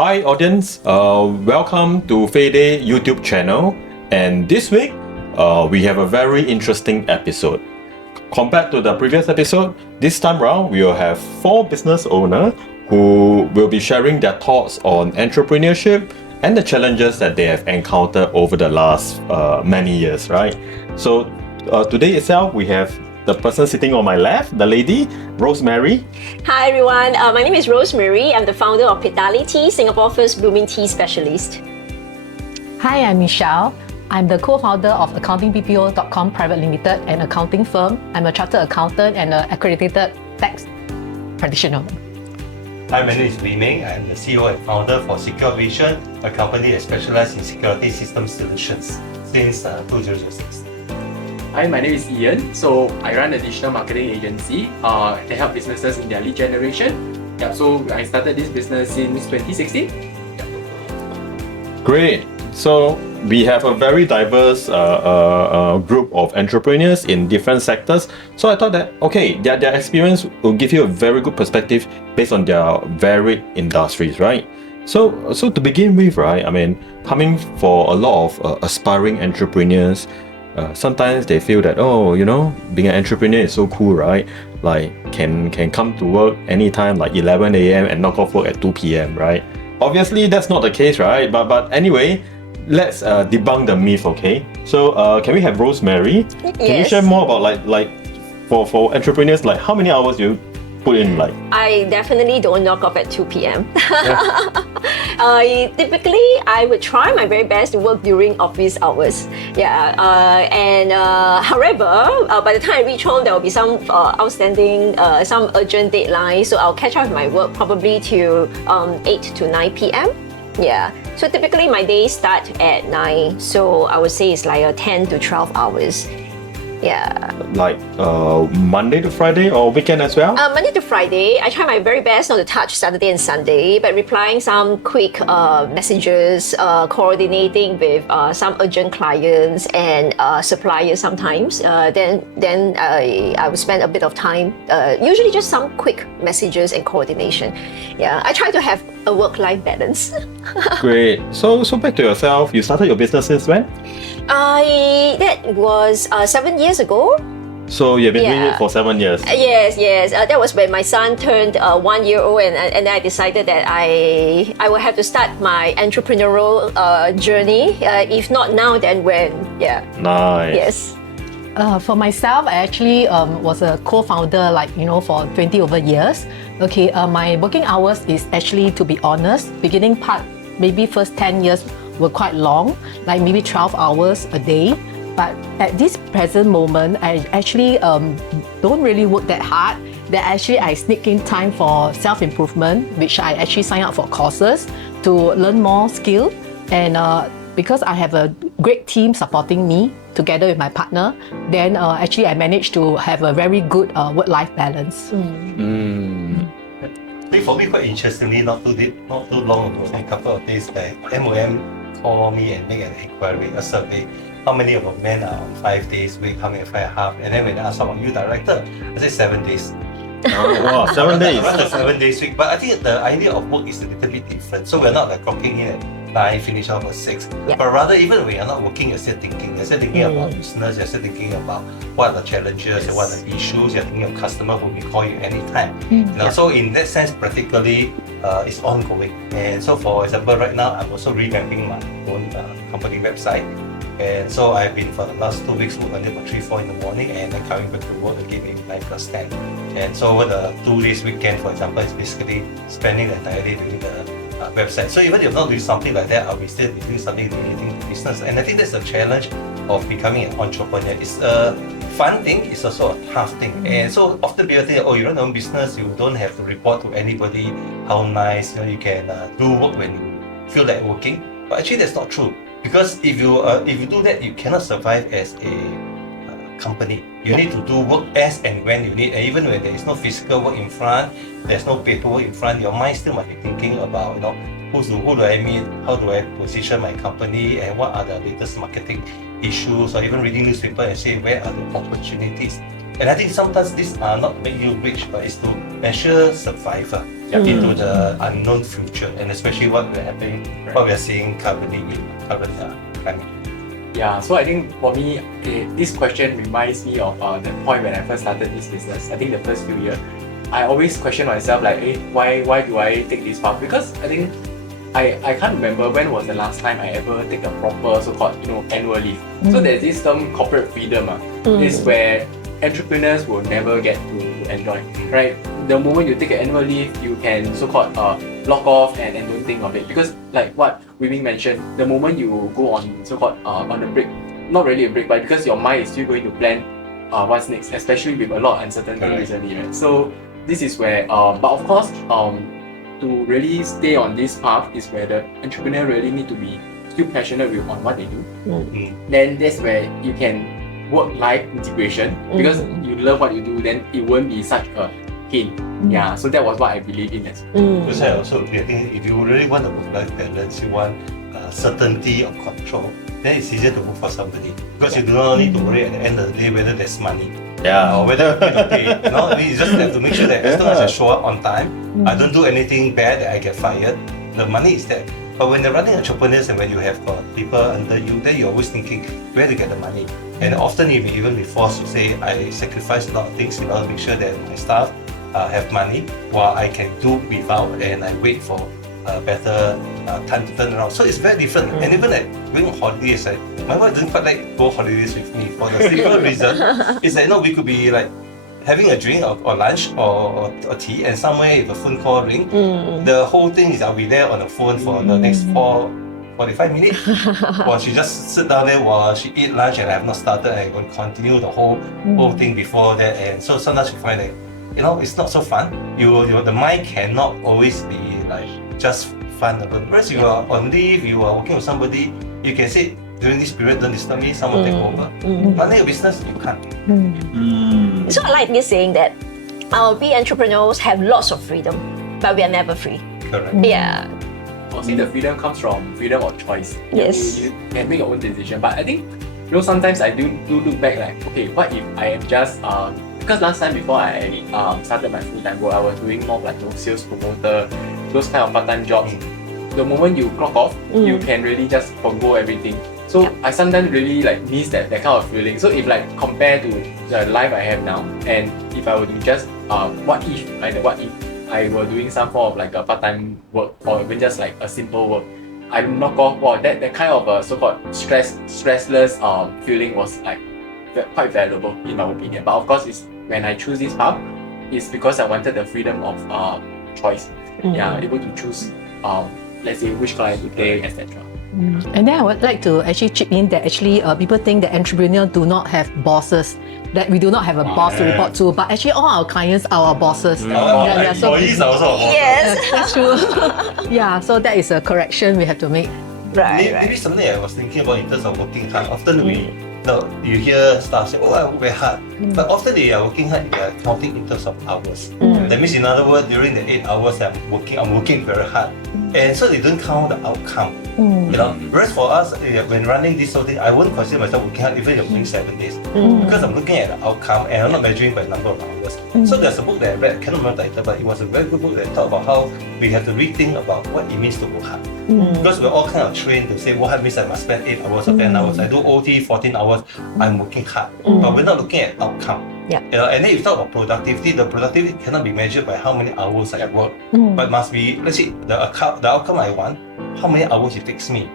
Hi audience, welcome to Fayday YouTube channel, and this week we have a very interesting episode. Compared to the previous episode, this time round we will have 4 business owners who will be sharing their thoughts on entrepreneurship and the challenges that they have encountered over the last many years, right? So today itself we have the person sitting on my left, the lady, Rosemary. Hi everyone, my name is Rosemary. I'm the founder of Profitability, Singapore's first blooming tea specialist. Hi, I'm Michelle. I'm the co-founder of accountingbpo.com Private Limited, an accounting firm. I'm a chartered accountant and an accredited tax practitioner. Hi, my name is Wee Meng. I'm the CEO and founder for Secure Vision, a company that specializes in security system solutions since 2006. Hi, my name is Ian. So I run a digital marketing agency to help businesses in their lead generation. So I started this business since 2016. Great. So we have a very diverse group of entrepreneurs in different sectors. So I thought that, okay, their experience will give you a very good perspective based on their varied industries, right? So to begin with, right, I mean, coming for a lot of aspiring entrepreneurs, sometimes they feel that, oh, you know, being an entrepreneur is so cool, right? Like can come to work anytime, like 11 a.m. and knock off work at 2 p.m., right? Obviously, that's not the case, right? But anyway, let's debunk the myth, okay? So can we have Rosemary? Yes. Can you share more about like for entrepreneurs, like how many hours you put in, like? I definitely don't knock off at 2 p.m. Yeah. Typically, I would try my very best to work during office hours. However, by the time I reach home, there will be some outstanding, some urgent deadlines. So I'll catch up with my work probably till 8 to 9 p.m. Yeah. So typically my days start at 9. So I would say it's like 10 to 12 hours. Yeah. Like Monday to Friday or weekend as well? Monday to Friday, I try my very best not to touch Saturday and Sunday, but replying some quick messages, coordinating with some urgent clients and suppliers sometimes. Then I would spend a bit of time, usually just some quick messages and coordination. Yeah, I try to have a work-life balance. Great. So back to yourself, you started your business since when? That was 7 years ago. So you've been doing it for 7 years? Yes. That was when my son turned 1 year old, and I decided that I will have to start my entrepreneurial journey. If not now, then when? Yeah. Nice. Yes. For myself, I actually was a co-founder, for 20 over years. Okay, my working hours is actually, to be honest, beginning part, maybe first 10 years were quite long, like maybe 12 hours a day. But at this present moment, I actually don't really work that hard. That actually I sneak in time for self-improvement, which I actually sign up for courses to learn more skill. And because I have a great team supporting me together with my partner, then actually I managed to have a very good work-life balance. For me, quite interestingly, not too long ago, a couple of days back, MOM called me and make an inquiry, a survey. How many of our men are on 5 days a week, how many 5.5? And then when they asked, how about you, director? I said 7 days. Oh, wow, 7 days. Rather 7 days a week. But I think the idea of work is a little bit different. So we're not like clocking in at 9, finish off at 6. Yeah. But rather, even when you're not working, you're still thinking. You're still thinking about business, you're still thinking about what are the challenges and what are the issues. You're thinking of customer who will call you anytime. So in that sense, practically, it's ongoing. And so for example, right now, I'm also revamping my own company website. And so I've been for the last 2 weeks working until 3-4 in the morning, and then coming back to work again maybe 9+10. And so over the 2 days weekend, for example, is basically spending the entire day doing the website. So even if you're not doing something like that, I will still be doing something relating to business. And I think that's the challenge of becoming an entrepreneur. It's a fun thing, it's also a tough thing. And so often people think, oh, you run your own business, you don't have to report to anybody, how nice, you can do work when you feel like working. But actually that's not true. Because if you do that, you cannot survive as a company. You need to do work as and when you need, and even when there is no physical work in front, there's no paperwork in front, your mind still might be thinking about, who do I meet, how do I position my company, and what are the latest marketing issues, or even reading newspaper and say where are the opportunities. And I think sometimes these are not make you rich, but it's to ensure survival. into the unknown future, and especially what we are seeing currently in current climate. Yeah, so I think for me, this question reminds me of the point when I first started this business. I think the first few years, I always question myself like, why do I take this path? Because I think I can't remember when was the last time I ever take a proper so-called annual leave. So there's this term corporate freedom. Is where entrepreneurs will never get to enjoy, right? The moment you take an annual leave, you can so-called lock off and don't think of it, because like what Wee mentioned, the moment you go on so-called on a break, not really a break, but because your mind is still going to plan what's next, especially with a lot of uncertainty recently, right? So this is where but of course to really stay on this path is where the entrepreneur really need to be still passionate with on what they do. Then that's where you can work-life integration, because you love what you do, then it won't be such a pain. Yeah, so that was what I believe in as well. Because I also agree, I think if you really want a work-life balance, you want certainty of control, then it's easier to work for somebody, because you do not need to worry at the end of the day whether there's money or whether you get paid. You just have to make sure that as long as I show up on time, I don't do anything bad that I get fired, the money is there. But when you're running entrepreneurs and when you have got people under you, then you're always thinking where to get the money. And often you may even be forced to say, I sacrifice a lot of things in order to make sure that my staff have money, while I can do without, and I wait for a better time to turn around. So it's very different. And even like going on holidays, my wife doesn't quite like go holidays with me for the simple reason is that we could be like having a drink or lunch or tea, and somewhere if a phone call ring, the whole thing is I'll be there on the phone for the next 45 minutes, while she just sit down there while she eat lunch and I have not started, and I will continue the whole thing before that. And so sometimes you find that it's not so fun. The mind cannot always be like just fun. Whereas you are on leave, you are working with somebody, you can say during this period, don't disturb me, someone take over. Running your business, you can't. So I like this saying that we entrepreneurs have lots of freedom, but we are never free. Correct. Yeah. I'll say the freedom comes from freedom of choice. Yes. You can make your own decision. But I think, sometimes I do look back like, okay, what if I am just because last time before I started my full-time work, I was doing more like sales promoter, those kind of part-time jobs. The moment you clock off, you can really just forgo everything. So I sometimes really like miss that kind of feeling. So if like compare to the life I have now, and if I were to just what if I were doing some form of like a part-time work, or even just like a simple work, I knock off, wow, that kind of a so-called stressless feeling was like quite valuable in my opinion. But of course, it's when I choose this path, it's because I wanted the freedom of choice. Able to choose let's say which client to take, etc. And then I would like to actually chip in that actually people think that entrepreneurs do not have bosses, that we do not have a boss to report to, but actually all our clients are our bosses. Employees are also our bosses. Yes. That's true. Yeah, so that is a correction we have to make. Maybe something I was thinking about in terms of working hard. Often you hear staff say, I work very hard. But often they are working hard, they are counting in terms of hours. That means, in other words, during the 8 hours I'm working very hard. And so they don't count the outcome. Whereas for us, when running this sort of thing, I won't consider myself working hard even if I'm doing 7 days. Because I'm looking at the outcome and I'm not measuring by the number of hours. So there's a book that I read, I cannot remember the title, but it was a very good book that talked about how we have to rethink about what it means to work hard. Because we're all kind of trained to say work hard means I must spend 8 hours or 10 hours. I do OT 14 hours, I'm working hard. But we're not looking at outcome. And then if you talk about productivity, the productivity cannot be measured by how many hours I work, but must be, let's see, the outcome I want, how many hours it takes me.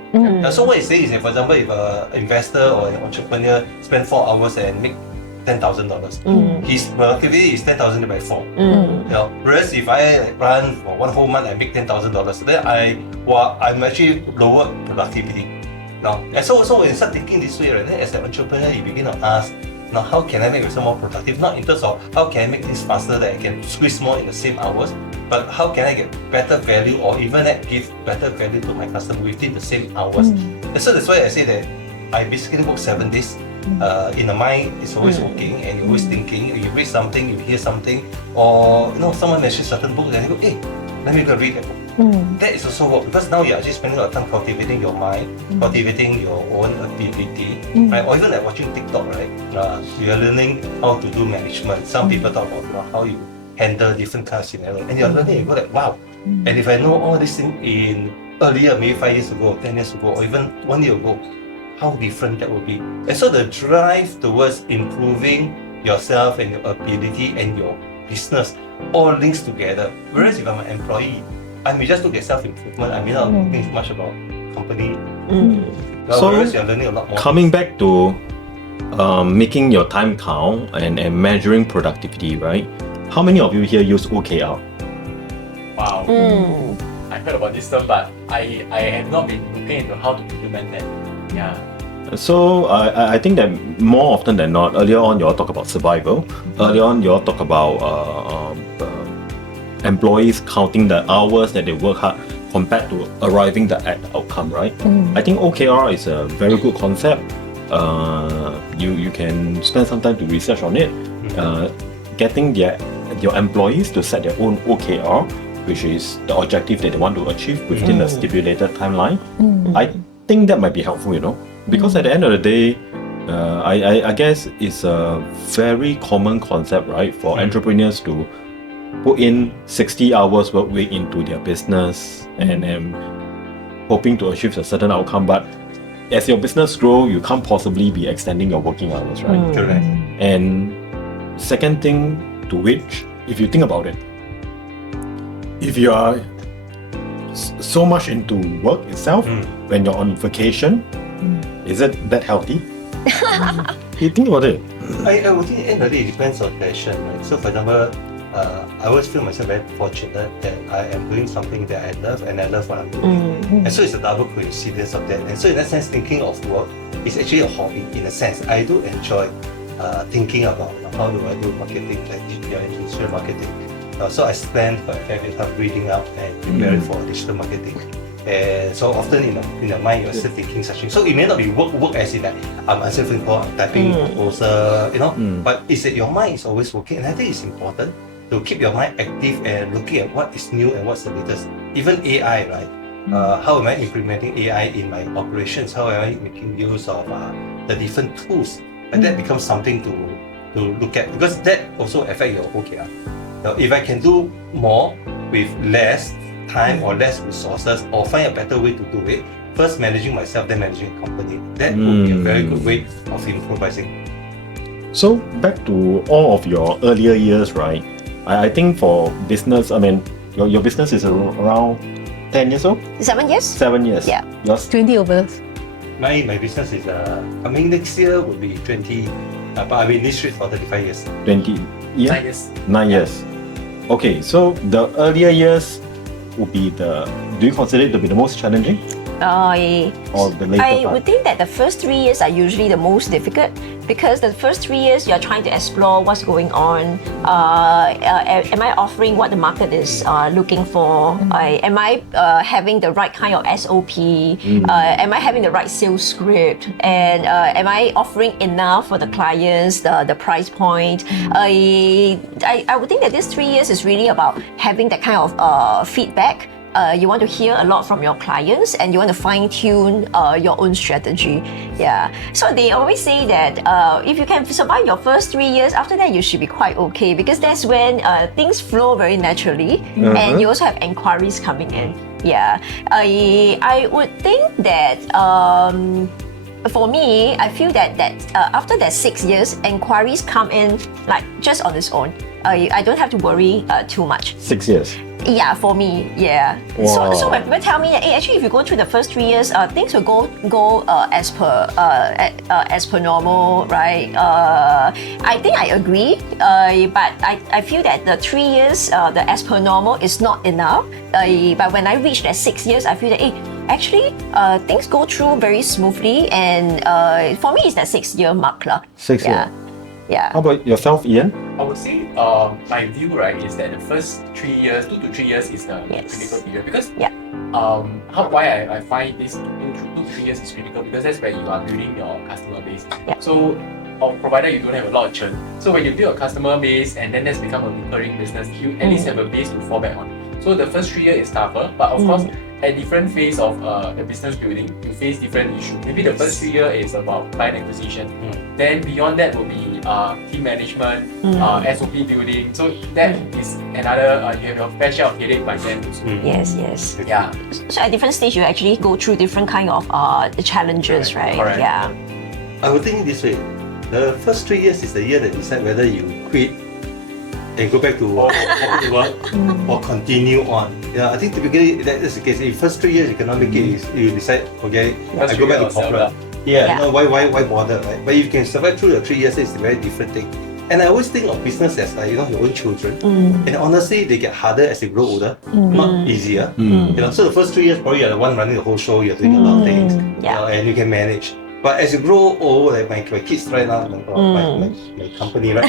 So what it's saying is that, for example, if an investor or an entrepreneur spend 4 hours and make $10,000, his productivity is 10,000 divided by 4. Whereas if I run for 1 whole month, I make $10,000, then I'm actually lower productivity. And so when you start thinking this way, right, then as an entrepreneur, you begin to ask, now how can I make myself more productive? Not in terms of how can I make this faster, that I can squeeze more in the same hours, but how can I get better value, or even give better value to my customer within the same hours. And so that's why I say that I basically work 7 days. In the mind, it's always working, and you're always thinking. You read something, you hear something, or someone mentions a certain book, and you go, hey, let me go read that book. That is also work, because now you're actually spending a lot of time cultivating your mind, cultivating your own ability, right? Or even like watching TikTok, right? You're learning how to do management. Some people talk about how you handle different kind of scenario. And you're learning, you go like, wow. And if I know all these things in earlier, maybe 5 years ago, 10 years ago, or even 1 year ago, how different that would be. And so the drive towards improving yourself and your ability and your business all links together. Whereas if I'm an employee, I may just look at self-improvement. I may not think much about company. So, whereas you're learning a lot more. Coming back to making your time count and measuring productivity, right? How many of you here use OKR? Wow. I heard about this term, but I have not been looking into how to implement that. Yeah. So I think that more often than not, earlier on you all talk about survival. Earlier on you all talk about employees counting the hours that they work hard compared to arriving at the outcome, right? I think OKR is a very good concept. You can spend some time to research on it. Getting your employees to set their own OKR, which is the objective that they want to achieve within the stipulated timeline. I think that might be helpful, you know, because at the end of the day, I guess it's a very common concept, right, for entrepreneurs to put in 60 hours work week into their business and hoping to achieve a certain outcome. But as your business grows, you can't possibly be extending your working hours, right? Correct. And second thing to which, if you think about it, if you are so much into work itself, when you're on vacation, is it that healthy? You think about it. I would think at the end of the day, it depends on passion, right? So for example, I always feel myself very fortunate that I am doing something that I love and I love what I'm doing. And so it's a double coincidence of that. And so in that sense, thinking of work is actually a hobby in a sense. I do enjoy thinking about how do I do marketing, like GPR and digital marketing. So I spend quite a fair bit of time reading up and preparing for digital marketing. And so often in your mind, you're still thinking such things. So it may not be work as in like I'm answering call, I'm typing proposal, you know, but it's that your mind is always working. And I think it's important to keep your mind active and looking at what is new and what's the latest. Even AI, right? How am I implementing AI in my operations? How am I making use of the different tools? And that becomes something to look at, because that also affects your OKR. Now, if I can do more with less time or less resources, or find a better way to do it, first managing myself, then managing a company, that would be a very good way of improvising. So back to all of your earlier years, right? I think for business, I mean, your business is around 10 years old? 7 years? 7 years. Yeah. Yours? 20 over. My business is coming next year will be 20, but I've been in this street for 35 years. 20 years? 9 years. 9 years. Okay, so the earlier years would be do you consider it to be the most challenging? Or the later I part? would think that the first 3 years are usually the most difficult, because the first 3 years you're trying to explore what's going on. Am I offering what the market is looking for? Am I having the right kind of SOP? Am I having the right sales script? And am I offering enough for the clients, the price point? I would think that this 3 years is really about having that kind of feedback. You want to hear a lot from your clients, and you want to fine-tune your own strategy. Yeah. So they always say that if you can survive your first 3 years, after that you should be quite okay, because that's when things flow very naturally, and you also have inquiries coming in. Yeah. I would think that for me, I feel that after that 6 years, inquiries come in like just on its own. I don't have to worry too much. 6 years. Yeah, for me, yeah. Wow. So when people tell me that, hey, actually, if you go through the first 3 years, things will go as per normal, right? I think I agree, but I feel that the 3 years, the as per normal is not enough. But when I reach that 6 years, I feel that, hey, actually, things go through very smoothly, and for me, it's that 6-year mark, lah. 6 years. Yeah. How about yourself, Ian? I would say my view, right, is that the first 3 years, 2 to 3 years is the critical period, because why I find this 2 to 3 years is critical, because that's where you are building your customer base. Yeah. So provided you don't have a lot of churn. So when you build a customer base and then that's become a recurring business, you at least have a base to fall back on. So the first 3 years is tougher, but of course, at different phase of the business building, you face different issues. Maybe the first 3 years is about client acquisition. Then beyond that will be team management, SOP building. So that is another, you have your fair share of headache by then. Yes, yes. Yeah. So at different stage, you actually go through different kind of challenges, right? Correct. Yeah. I would think this way. The first 3 years is the year that decide whether you quit and go back to work or continue on. Yeah, I think typically that is the case. In first 3 years you cannot make it, you decide, okay, I go back to corporate. Yeah, no, why bother, right? But if you can survive through the 3 years, it's a very different thing. And I always think of business as like, your own children. And honestly, they get harder as they grow older, not easier. So the first 3 years probably you're the one running the whole show, you're doing a lot of things, and you can manage. But as you grow old, like my kids right now, my company right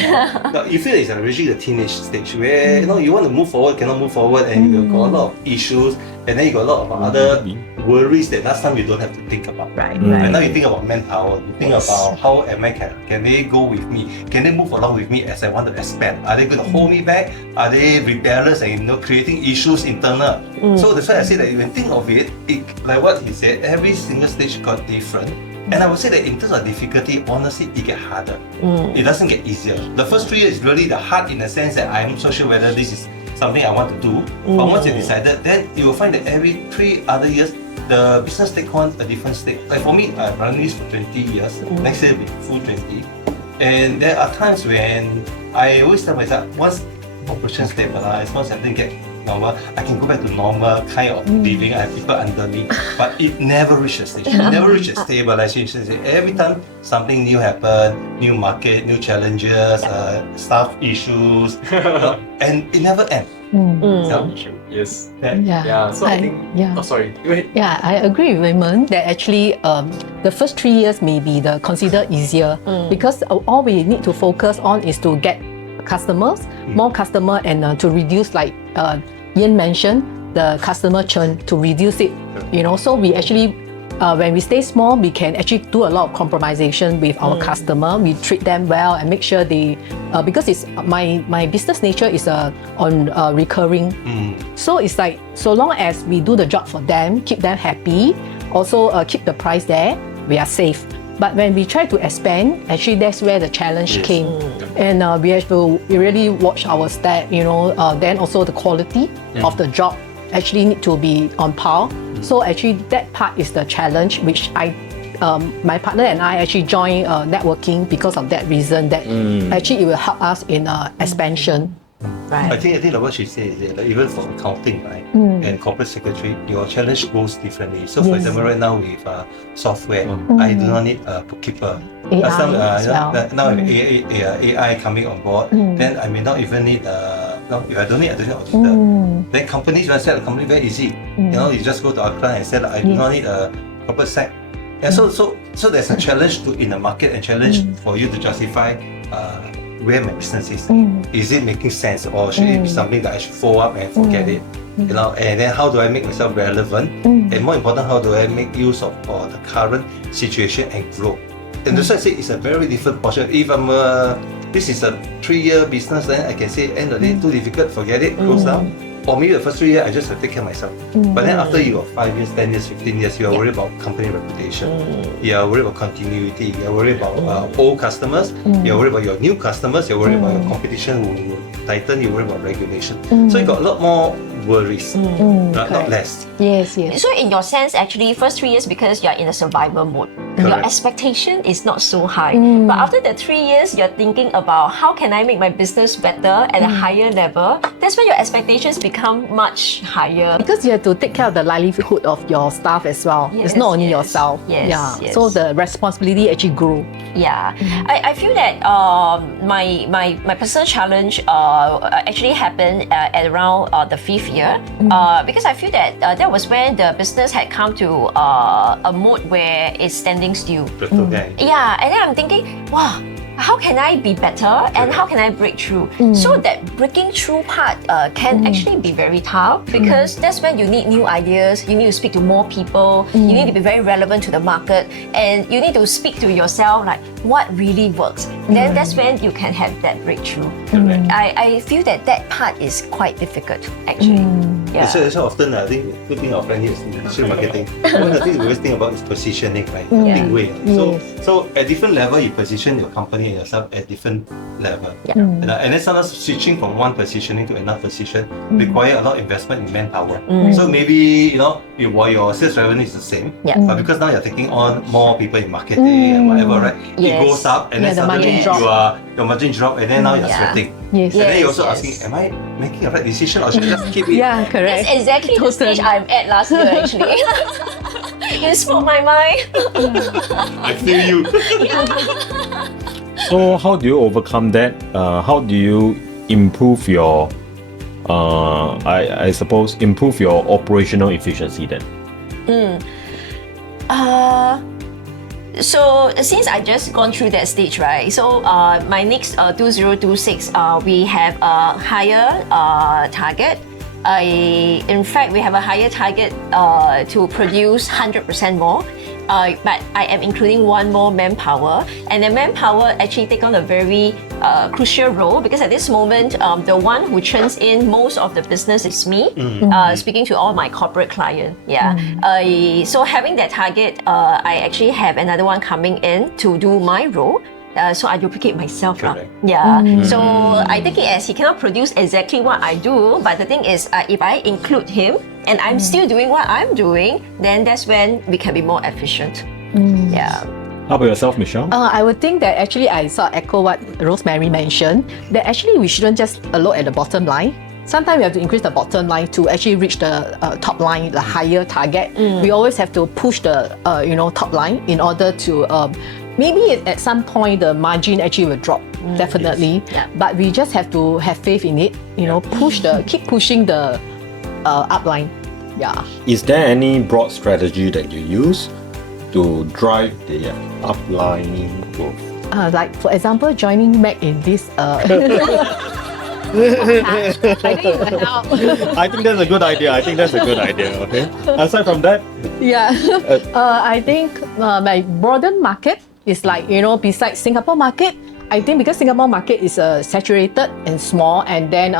now, you feel it's reaching the teenage stage where you want to move forward, cannot move forward, and you've got a lot of issues, and then you got a lot of other worries that last time you don't have to think about. Right. And now you think about manpower, you think about how can they go with me? Can they move along with me as I want to expand? Are they going to hold me back? Are they rebellious and creating issues internal? So that's why I say that when you think of it, like what he said, every single stage got different. And I would say that in terms of difficulty, honestly, it gets harder. It doesn't get easier. The first 3 years is really the hard in the sense that I'm not so sure whether this is something I want to do. But once you decided, then you will find that every 3 other years, the business take on a different state. Like for me, I've run this for 20 years. Next year will be full 20. And there are times when I always tell myself, once operations stabilize, once everything get normal, I can go back to normal kind of living. I have people under me, but it never reached a stage. It never reached a stabilization stage. Every time something new happen, new market, new challenges, staff issues, and it never ends. Yes. Yeah. So I think. Oh, sorry. Go ahead. Yeah, I agree with Raymond that actually the first 3 years may be considered easier because all we need to focus on is to get customers, more customer, and to reduce, like Ian mentioned, the customer churn, to reduce it. So we actually, when we stay small, we can actually do a lot of compromisation with our customer. We treat them well and make sure they, because it's my business nature is on recurring. So it's like, so long as we do the job for them, keep them happy, also keep the price there, we are safe. But when we try to expand, actually that's where the challenge came. And we have to really watch our step, then also the quality of the job actually need to be on par. So actually that part is the challenge, which my partner and I actually joined networking because of that reason, that actually it will help us in expansion. Right. I think like what she said is that, like, even for accounting, right, and corporate secretary, your challenge goes differently. So for example, right now with software, I do not need a bookkeeper. Last time, now with AI coming on board, then I may not even need if I don't need an auditor. Then companies, when I set a company, very easy. You just go to our client and say, I do not need a corporate sec. And so there's a challenge in the market, and challenge for you to justify where my business is. Is it making sense, or should it be something that I should follow up and forget it? And then how do I make myself relevant? And more important, how do I make use of the current situation and grow? And that's why I say it's a very different portion. If this is a 3-year business, then I can say end of the day, too difficult, forget it, close down. Or maybe the first 3 years I just have to take care of myself. But then after you got 5 years, 10 years, 15 years, you are worried about company reputation. You are worried about continuity. You are worried about old customers. You are worried about your new customers. You are worried about your competition who tighten. You are worried about regulation. So you got a lot more worries, not less. Yes. So in your sense, actually, first 3 years, because you're in a survival mode, your expectation is not so high. But after the 3 years, you're thinking about how can I make my business better at a higher level. That's when your expectations become much higher. Because you have to take care of the livelihood of your staff as well. It's not only yourself. So the responsibility actually grew. I feel that my personal challenge actually happened at around the 5th year, because I feel that that was when the business had come to a mode where it's standing still. And then I'm thinking, wow, how can I be better and how can I break through? So that breaking through part can actually be very tough, because that's when you need new ideas, you need to speak to more people, you need to be very relevant to the market, and you need to speak to yourself like what really works. Then that's when you can have that breakthrough. I feel that part is quite difficult actually. Yeah. So often I think good thing our friend here is in digital marketing. One of the things we always think about is positioning, right? Think way. So at different level, you position your company and yourself at different level. Yeah. And then sometimes switching from one positioning to another position require a lot of investment in manpower. So maybe while your sales revenue is the same, but because now you're taking on more people in marketing and whatever, right? It goes up, and then the margin suddenly your margin drop, and then now you're sweating. Yes. And then you're also Yes. asking, am I making a right decision or should I just keep it? Yeah, correct. That's exactly the stage I'm at last year, actually. You spoke my mind. I feel you. So how do you overcome that? How do you improve your, I suppose, improve your operational efficiency then? So since I just gone through that stage, right? So my next 2026, we have a higher target. In fact, we have a higher target to produce 100% more. But I am including one more manpower, and the manpower actually take on a very crucial role, because at this moment, the one who churns in most of the business is me, speaking to all my corporate clients. So having that target, I actually have another one coming in to do my role. So I duplicate myself. So I take it as he cannot produce exactly what I do, but the thing is, if I include him and I'm still doing what I'm doing, then that's when we can be more efficient. How about yourself, Michelle? I would think that actually I sort of echo what Rosemary mentioned, that actually we shouldn't just look at the bottom line. Sometimes we have to increase the bottom line to actually reach the top line, the higher target. We always have to push the top line in order to maybe at some point the margin actually will drop, definitely. But we just have to have faith in it. Keep pushing the upline. Is there any broad strategy that you use to drive the upline growth? Like for example, joining Mac in this. I think it will help. I think that's a good idea. Okay. Aside from that, I think my broaden market is like, besides Singapore market, I think because Singapore market is saturated and small, and then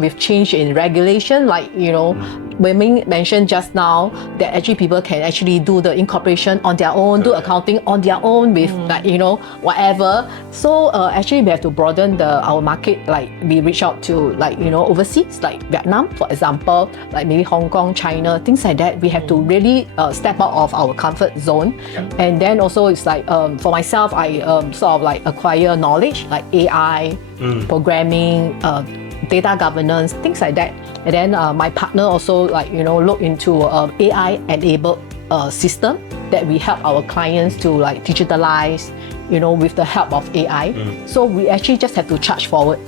with change in regulation, like Wei-Ming mentioned just now, that actually people can actually do the incorporation on their own, do accounting on their own with whatever. So actually we have to broaden our market, like we reach out to overseas, like Vietnam, for example, like maybe Hong Kong, China, things like that. We have to really step out of our comfort zone. And then also it's like for myself, I sort of like acquire knowledge like AI, programming, data governance, things like that. And then my partner also look into AI-enabled system that we help our clients to digitalize, with the help of AI. So we actually just have to charge forward.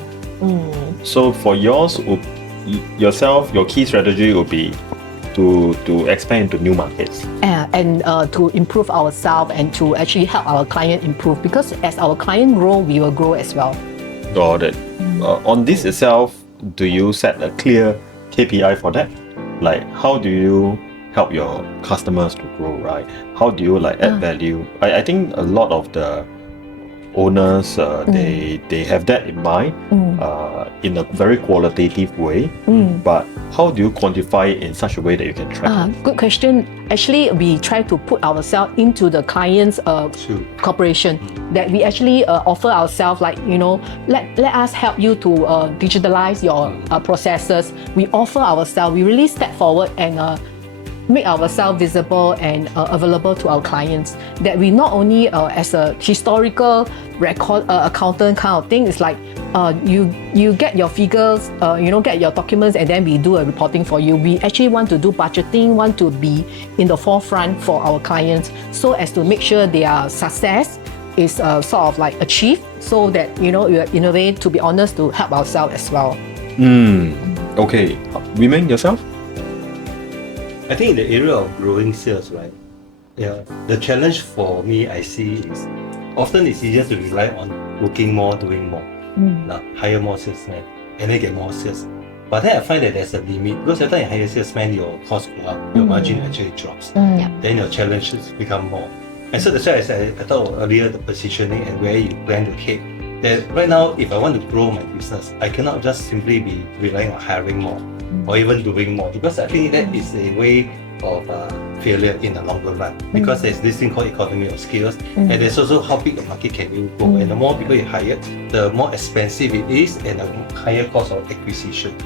So for yourself, your key strategy would be to expand into new markets. And to improve ourselves and to actually help our client improve, because as our client grow, we will grow as well. Got it. On this itself, do you set a clear KPI for that? Like, how do you help your customers to grow, right? How do you add value? I think a lot of the owners, they have that in mind in a very qualitative way. But how do you quantify it in such a way that you can track it? Good question. Actually, we try to put ourselves into the client's corporation, that we actually offer ourselves let us help you to digitalize your processes. We offer ourselves, we really step forward and make ourselves visible and available to our clients, that we not only as a historical record accountant kind of thing, it's like you get your figures, get your documents, and then we do a reporting for you. We actually want to do budgeting, want to be in the forefront for our clients, so as to make sure their success is sort of achieved, so that in a way, to be honest, to help ourselves as well. Okay, Wei-Ming, yourself? I think in the area of growing sales, right? The challenge for me I see is often it's easier to rely on working more, doing more. Hire more salesmen and then get more sales. But then I find that there's a limit, because every time you hire salesmen, your costs go up, your margin actually drops. Then your challenges become more. And so that's why I thought earlier, the positioning and where you plan to head that right now, if I want to grow my business, I cannot just simply be relying on hiring more or even doing more, because I think that is a way of failure in the longer run, because there's this thing called economy of scales, and there's also how big a market can you go, and the more people you hire, the more expensive it is and the higher cost of acquisition.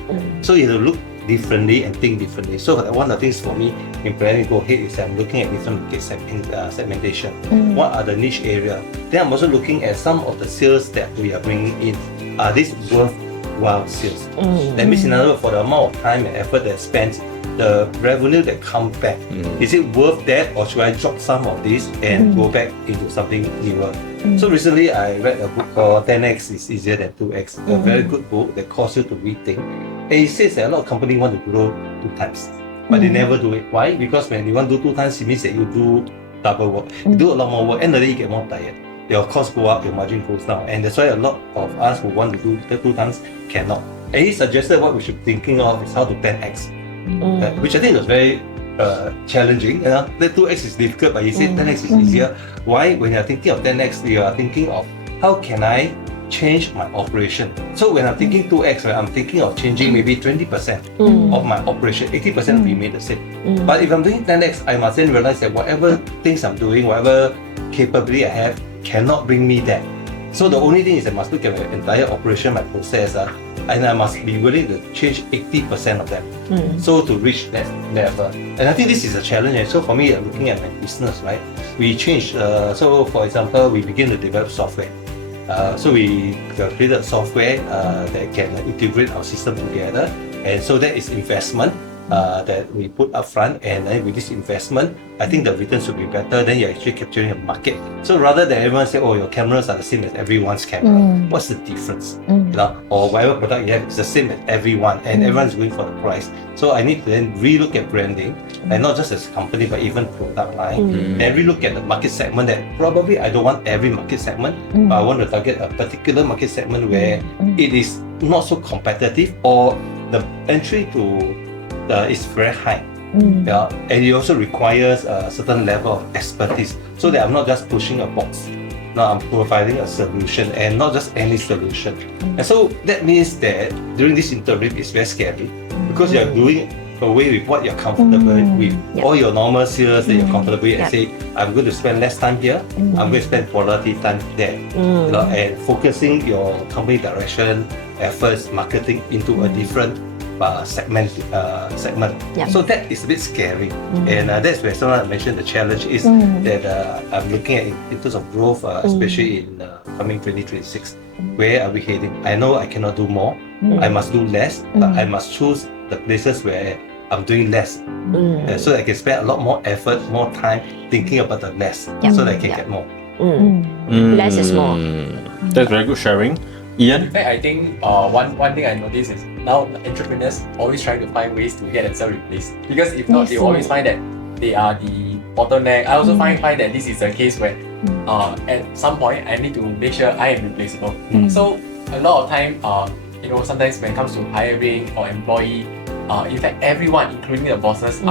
So you have to look differently and think differently. So one of the things for me in planning to go ahead is I'm looking at different market segmentation. What are the niche area? Then I'm also looking at some of the sales that we are bringing in. Are these worthwhile sales? That means in other words, for the amount of time and effort that's spent, the revenue that comes back, is it worth that, or should I drop some of this and go back into something newer? So recently I read a book called 10x is easier than 2x, a very good book that calls you to rethink. And it says that a lot of companies want to grow 2 times, but they never do it. Why? Because when you want to do 2 times, it means that you do double work. You do a lot more work, and then you get more tired. Your cost go up, your margin goes down, and that's why a lot of us who want to do the 2 times cannot. And he suggested what we should be thinking of is how to 10x, which I think was very challenging. You know, the 2x is difficult, but he said 10x is easier. Why? When you're thinking of 10x, you are thinking of how can I change my operation. So when I'm thinking 2x, right, I'm thinking of changing maybe 20% of my operation, 80% remain the same. But if I'm doing 10x, I must then realize that whatever things I'm doing, whatever capability I have, cannot bring me that. So the only thing is I must look at my entire operation, my process, and I must be willing to change 80% of them. So to reach that level. And I think this is a challenge. And so for me, looking at my business, right, we changed. So for example, we begin to develop software. So we created software that can integrate our system together, and so that is investment that we put up front, and then with this investment, I think the returns will be better. Then you're actually capturing a market. So rather than everyone say, oh, your cameras are the same as everyone's camera, what's the difference? You know, or whatever product you have is the same as everyone, and everyone's going for the price. So I need to then relook at branding, and not just as a company, but even product line, and relook at the market segment that probably I don't want every market segment, but I want to target a particular market segment where it is not so competitive, or the entry to is very high. Yeah, and it also requires a certain level of expertise, so that I'm not just pushing a box. Now I'm providing a solution, and not just any solution. And so that means that during this interim, it's very scary, because you're doing away with what you're comfortable with. All your normal sales that you're comfortable with, and say, I'm going to spend less time here, I'm going to spend quality time there. You know, and focusing your company direction, efforts, marketing into a different segment. So that is a bit scary, and that's where someone mentioned the challenge is that I'm looking at in terms of growth, especially in coming 2026. Where are we heading? I know I cannot do more, I must do less, but I must choose the places where I'm doing less, so that I can spend a lot more effort, more time thinking about the less, so that I can get more. Less is more. That's very good sharing. Ian? In fact, I think one thing I noticed is now entrepreneurs always trying to find ways to get themselves replaced, because if not, they always find that they are the bottleneck. I also find that this is a case where at some point I need to make sure I am replaceable. So a lot of time, sometimes when it comes to hiring or employee, in fact, everyone, including the bosses,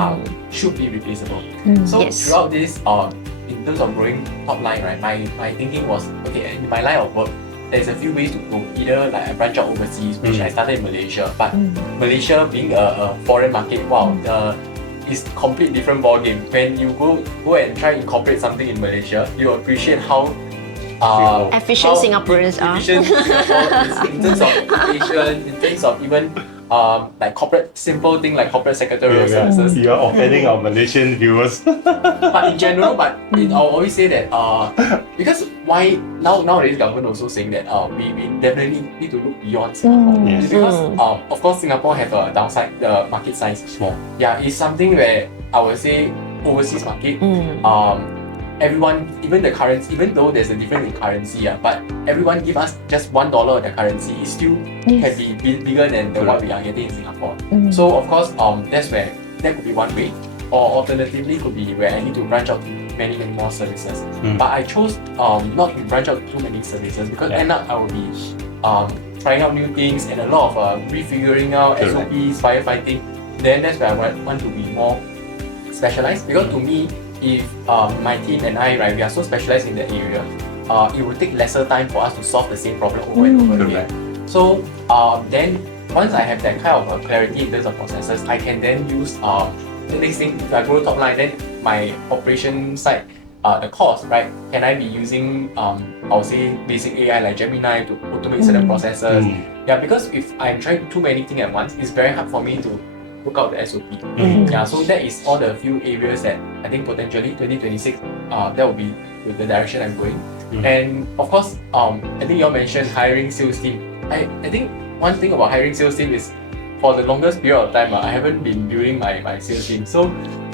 should be replaceable. So throughout this, in terms of growing top line, right, my thinking was, okay, in my line of work, there's a few ways to go. Either like I branch out overseas, which I started in Malaysia, but Malaysia being a foreign market, it's complete different ballgame. When you go and try to incorporate something in Malaysia, you appreciate how efficient Singaporeans are. Efficient Singapore is in terms of education, in terms of even like simple thing like corporate secretarial services. You're offending our Malaysian viewers. But in general, I'll always say that because why nowadays government also saying that we definitely need to look beyond Singapore. It's because of course Singapore have a downside, the market size Small. Yeah, it's something where I would say overseas market, everyone, even the currency, even though there's a difference in currency, but everyone give us just $1 of the currency, it still can be bigger than what we are getting in Singapore. So of course, that's where that could be one way, or alternatively could be where I need to branch out to many more services. But I chose not to branch out to too many services, because end up I will be trying out new things and a lot of refiguring out SOPs, firefighting. Then that's where I want to be more specialized, because to me, if my team and I, right, we are so specialized in that area, it will take lesser time for us to solve the same problem over and over again. So then once I have that kind of clarity in terms of processes, I can then use the next thing, if I grow top line, then my operation side, the cost, right? Can I be using I would say basic AI like Gemini to automate certain processes? Yeah, because if I'm trying too many things at once, it's very hard for me to work out the SOP. Yeah, so that is all the few areas that I think potentially 2026 that will be with the direction I'm going. And of course, I think you all mentioned hiring sales team. I think one thing about hiring sales team is for the longest period of time, I haven't been building my sales team. So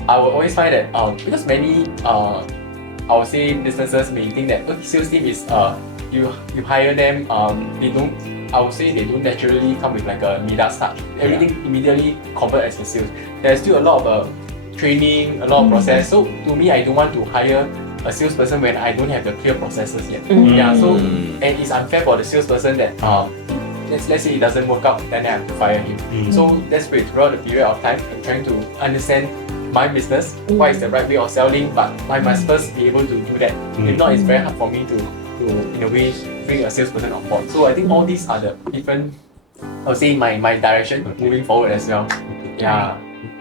I will always find that because many I would say businesses may think that sales team is you hire them, they don't, I would say they don't naturally come with like a Midas touch. Everything immediately convert as a sales. There's still a lot of training, a lot of process. So to me, I don't want to hire a salesperson when I don't have the clear processes yet. Yeah, so and it's unfair for the salesperson that let's say it doesn't work out, then I have to fire him. So that's why throughout the period of time, I'm trying to understand my business, what is the right way of selling, but I must first be able to do that. If not, it's very hard for me to in a way bring a salesperson on board. So I think all these are the different, I would say my direction moving forward as well. Yeah.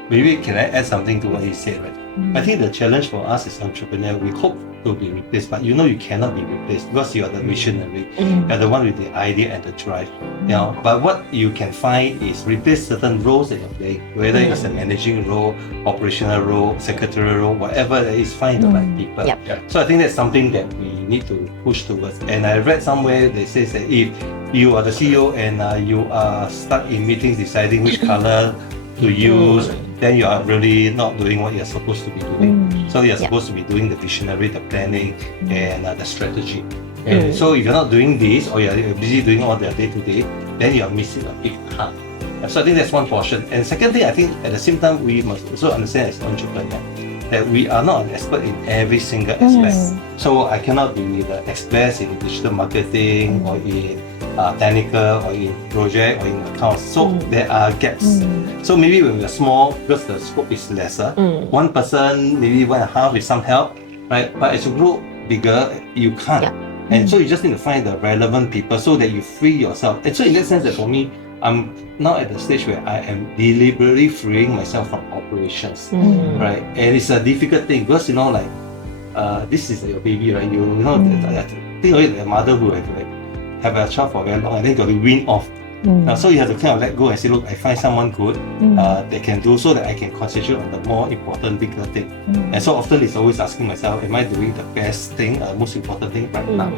Maybe can I add something to what you said, right? I think the challenge for us as entrepreneurs, we hope to be replaced, but you know you cannot be replaced because you are the visionary. You're the one with the idea and the drive. You know, but what you can find is replace certain roles that you're playing, whether it's a managing role, operational role, secretarial role, whatever it is, find the right people. So I think that's something that we need to push towards. And I read somewhere that says that if you are the CEO and you are stuck in meetings deciding which color to use, then you are really not doing what you're supposed to be doing. So you're supposed to be doing the visionary, the planning, and the strategy. And so if you're not doing this, or you're busy doing all the day-to-day, then you're missing a big part. So I think that's one portion. And second thing, I think at the same time, we must also understand as entrepreneurs that we are not an expert in every single aspect. So I cannot be the expert in digital marketing or in technical or in project or in accounts. So there are gaps. So maybe when we're small, because the scope is lesser, one person, maybe one and a half with some help, right? But as you grow bigger, you can't. And so you just need to find the relevant people so that you free yourself. And so in that sense, that for me, I'm now at the stage where I am deliberately freeing myself from operations, right? And it's a difficult thing because you know, like this is your baby, right? You know, think of it, the mother who have a child for very long and then got to wean off. So you have to kind of let go and say, look, I find someone good that can do so that I can concentrate on the more important, bigger thing. And so often it's always asking myself, am I doing the best thing, most important thing right now?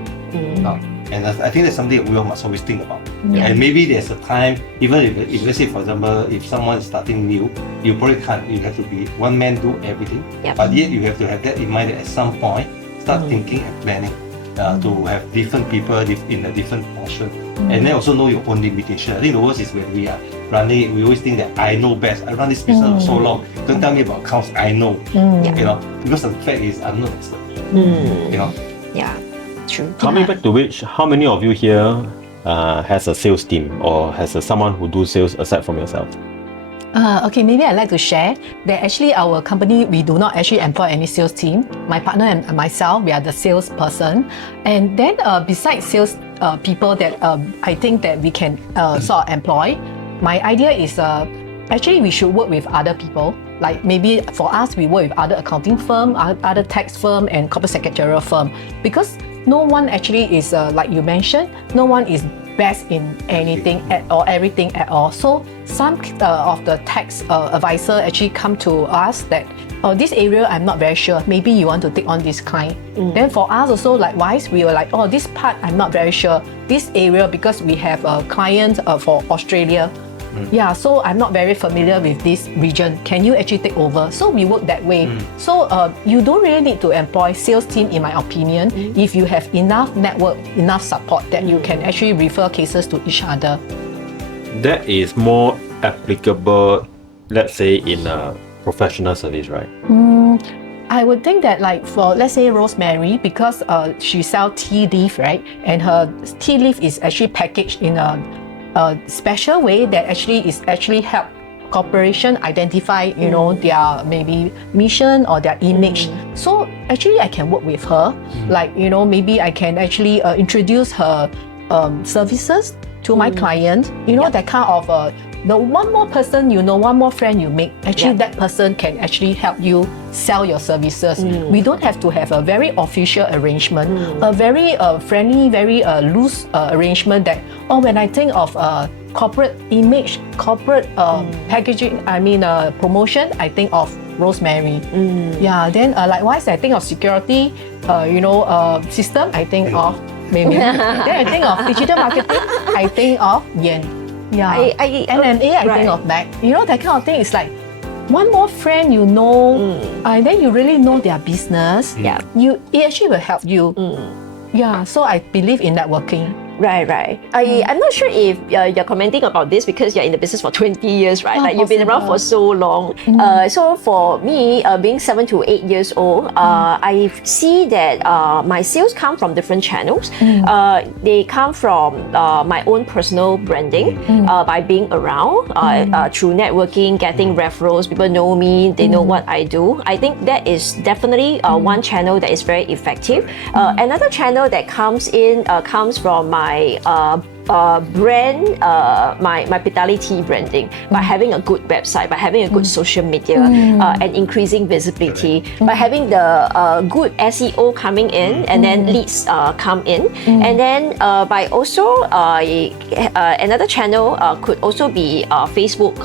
And I think that's something that we all must always think about. And maybe there's a time, even if let's say, for example, if someone is starting new, you probably can't, you have to be one man do everything. But yet you have to have that in mind that at some point, start thinking and planning. To have different people in a different portion, and then also know your own limitation. I think the worst is when we are running it, we always think that I know best. I run this business for so long. Don't tell me about accounts. I know, you know, because the fact is I'm not expert. You know. Yeah, true. Coming back to which, how many of you here has a sales team or has someone who do sales aside from yourself? Okay, maybe I'd like to share that actually our company, we do not actually employ any sales team. My partner and myself, we are the salesperson. And then besides sales people that I think that we can sort of employ, my idea is actually we should work with other people. Like maybe for us, we work with other accounting firm, other tax firm and corporate secretarial firm. Because no one actually is, like you mentioned, no one is best in anything or everything at all. So some of the tax advisor actually come to us that, oh, this area I'm not very sure, maybe you want to take on this client. Then for us also likewise, we were like, oh, this part I'm not very sure. This area, because we have a client for Australia. Yeah, so I'm not very familiar with this region. Can you actually take over? So we work that way. So you don't really need to employ sales team, in my opinion, if you have enough network, enough support that you can actually refer cases to each other. That is more applicable, let's say, in a professional service, right? I would think that, like for, let's say, Rosemary, because she sells tea leaf, right? And her tea leaf is actually packaged in a special way that actually help corporation identify, you know, their maybe mission or their image. So actually I can work with her. Like, you know, maybe I can actually introduce her services to my client. You know, that kind of the one more person you know, one more friend you make, actually that person can actually help you sell your services. We don't have to have a very official arrangement, a very friendly, very loose arrangement that, oh, when I think of corporate image, corporate packaging, I mean promotion, I think of Rosemary. Yeah, then likewise, I think of security, you know, system, I think of maybe. Then I think of digital marketing, I think of Yen. Yeah, NMA, I think of Mac. You know, that kind of thing is like one more friend you know, and then you really know their business. It actually will help you. Yeah, so I believe in networking. Right. I'm not sure if you're commenting about this because you're in the business for 20 years, right? Like you've been around for so long. So for me, being 7 to 8 years old, I see that my sales come from different channels. They come from my own personal branding by being around, through networking, getting referrals. People know me, they know what I do. I think that is definitely one channel that is very effective. Another channel that comes in comes from my brand, my Profitability branding, by having a good website, by having a good social media, and increasing visibility, by having the good SEO coming in, and then leads come in, and then by also another channel could also be Facebook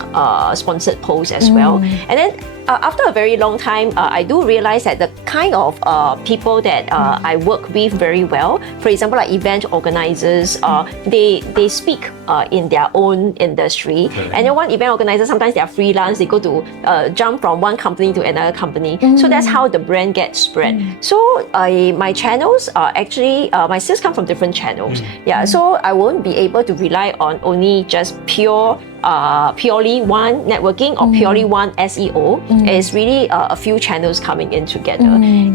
sponsored posts as well, and then. After a very long time, I do realize that the kind of people that I work with very well, for example, like event organizers, they speak in their own industry. And then one event organizer, sometimes they are freelance, they go to jump from one company to another company. So that's how the brand gets spread. So my channels are actually, my sales come from different channels. Yeah, so I won't be able to rely on only just purely one networking or purely one SEO. It's really a few channels coming in together.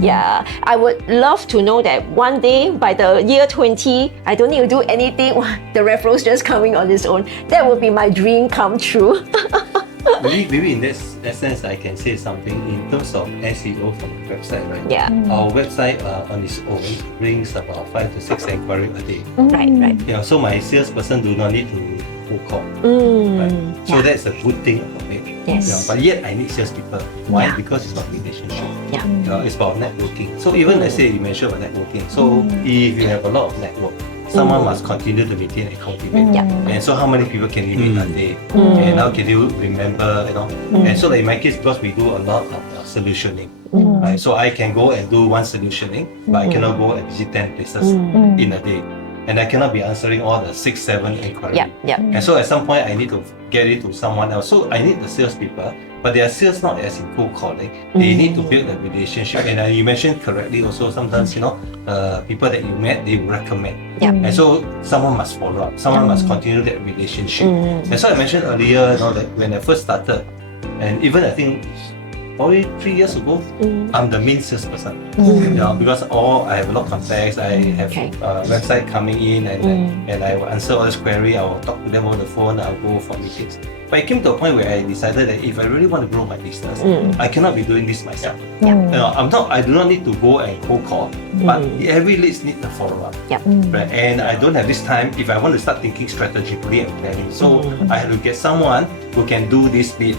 Yeah, I would love to know that one day by the year 20, I don't need to do anything. The referrals just coming on its own. That would be my dream come true. Maybe in that sense, I can say something in terms of SEO from the website, right? Yeah. Our website on its own brings about 5 to 6 inquiries a day. Right. Yeah. So my salesperson do not need to cold call. Right? So that's a good thing about it. Yes. Yeah, but yet I need salespeople. Why? Because it's about relationship. Yeah. It's about networking. So even let's say you mentioned about networking. So if you have a lot of network, someone must continue to maintain accountability. And so how many people can you meet a day? And how can you remember, you know? And so like in my case, because we do a lot of solutioning, right? So I can go and do one solutioning, but I cannot go and visit 10 places in a day. And I cannot be answering all the 6, 7 inquiries. And so at some point I need to get it to someone else. So I need the salespeople, but their sales not as in cold calling. They need to build a relationship. And you mentioned correctly also, sometimes, you know, people that you met, they recommend. And so someone must follow up. Someone must continue that relationship. And so I mentioned earlier, you know, that when I first started, and even I think probably 3 years ago, I'm the main salesperson. Because I have a lot of contacts, I have website coming in, and I will answer all this query, I will talk to them on the phone, I'll go for meetings. But it came to a point where I decided that if I really want to grow my business, I cannot be doing this myself. You know, I do not need to go and cold call, but every lead needs a follow-up. Right? And I don't have this time if I want to start thinking strategically and planning. So I have to get someone who can do this lead.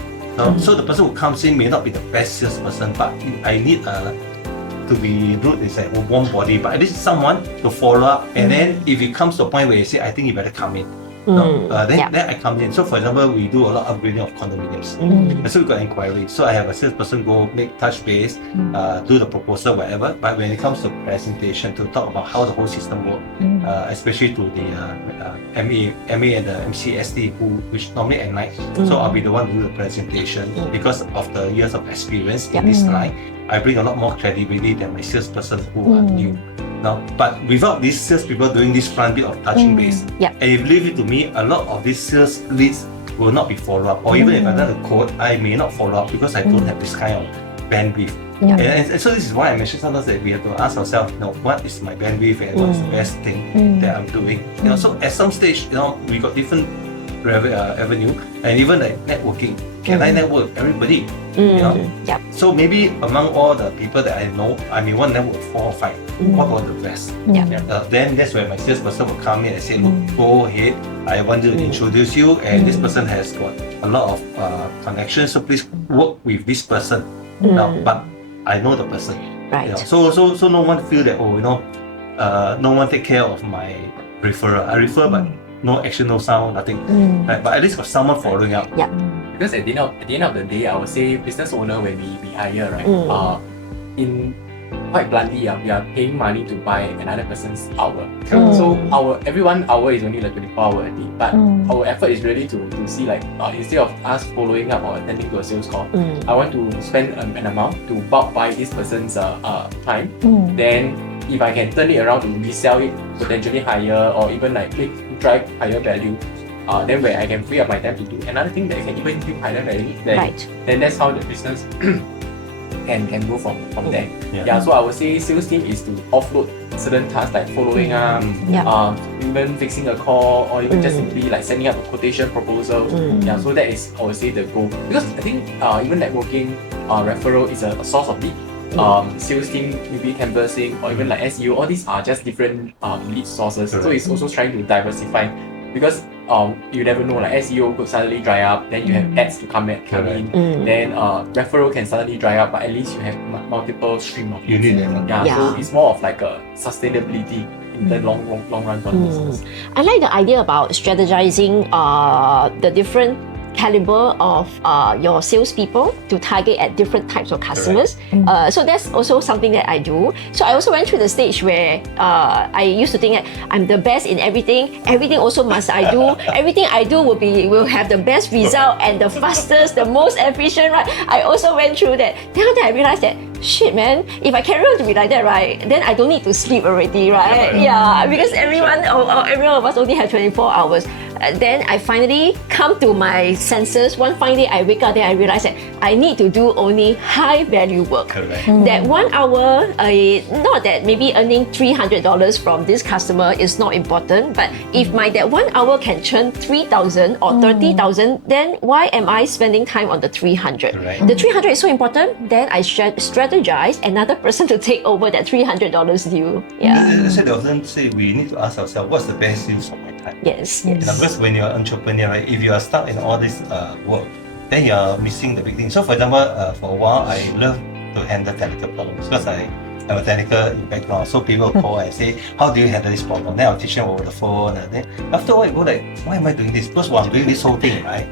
So the person who comes in may not be the best salesperson, but I need to be rude, it's like a warm body, but at least someone to follow up. And then if it comes to a point where you say, I think you better come in, then I come in. So for example, we do a lot of upgrading of condominiums. And so we got inquiries. So I have a salesperson go make touch base, do the proposal, whatever. But when it comes to presentation, to talk about how the whole system works, especially to the MA and the MCSD, which normally at night. So I'll be the one to do the presentation because of the years of experience in this line. I bring a lot more credibility than my salesperson who are new. Now, but without these salespeople doing this front bit of touching base, and if you leave it to me, a lot of these sales leads will not be followed up. Or even if I done a code, I may not follow up because I don't have this kind of bandwidth. And so this is why I mentioned sometimes that we have to ask ourselves, you know, what is my bandwidth and what is the best thing that I'm doing. You know, so at some stage, you know, we got different avenue, and even like networking. Can I network with everybody? You know? Yep. So maybe among all the people that I know, I may want to network with 4 or 5. What about the rest? Then that's where my salesperson will come in and say, look, go ahead. I want to introduce you, and this person has got a lot of connections, so please work with this person. Now, but I know the person. Right. You know, so no one feel that, oh, you know, no one take care of my referral. I refer, but no action, no sound, nothing. Right? But at least got someone following up. Yeah. Because at the end of the day, I would say business owner, when we hire, right, in quite bluntly, we are paying money to buy another person's hour. So every 1 hour is only like 24 hours a day. But our effort is really to see, like, instead of us following up or attending to a sales call, I want to spend an amount to bulk buy this person's time. Then if I can turn it around to resell it potentially higher, or even like drive higher value, then where I can free up my time to do another thing that can even give higher value, then that's how the business can go from there. So I would say sales team is to offload certain tasks like following up, even fixing a call, or even just simply like sending up a quotation proposal. So that is, I would say, the goal. Because I think even networking, referral is a source of lead. Sales team, maybe canvassing, or even like SEO, all these are just different lead sources. So it's also trying to diversify, because you never know, like SEO could suddenly dry up, then you have ads to come in, then referral can suddenly dry up, but at least you have multiple stream of You need that. So it's more of like a sustainability in the long run for the business. I like the idea about strategizing the different caliber of your salespeople to target at different types of customers. So that's also something that I do. So I also went through the stage where I used to think that I'm the best in everything. Everything also must I do. Everything I do will have the best result and the fastest, the most efficient, right? I also went through that. Then after I realized that, shit, man, if I carry on to be like that, right, then I don't need to sleep already, right? Because everyone of us only have 24 hours. Then I finally come to my senses. One fine day I wake up, then I realize that I need to do only high value work. That 1 hour, not that maybe earning $300 from this customer is not important, but if that 1 hour can churn 3,000 or 30,000, then why am I spending time on the 300? The 300 is so important, then I strategize another person to take over that $300 deal. That's why they often say we need to ask ourselves, what's the best use of my time? Yes. You know, because when you're an entrepreneur, right, if you are stuck in all this work, then you're missing the big thing. So for example, for a while, I love to handle technical problems because I have a technical background. So people call and say, how do you handle this problem? Then I'll teach them over the phone. And then after a while, you go like, why am I doing this? Because while I'm doing this whole thing, right,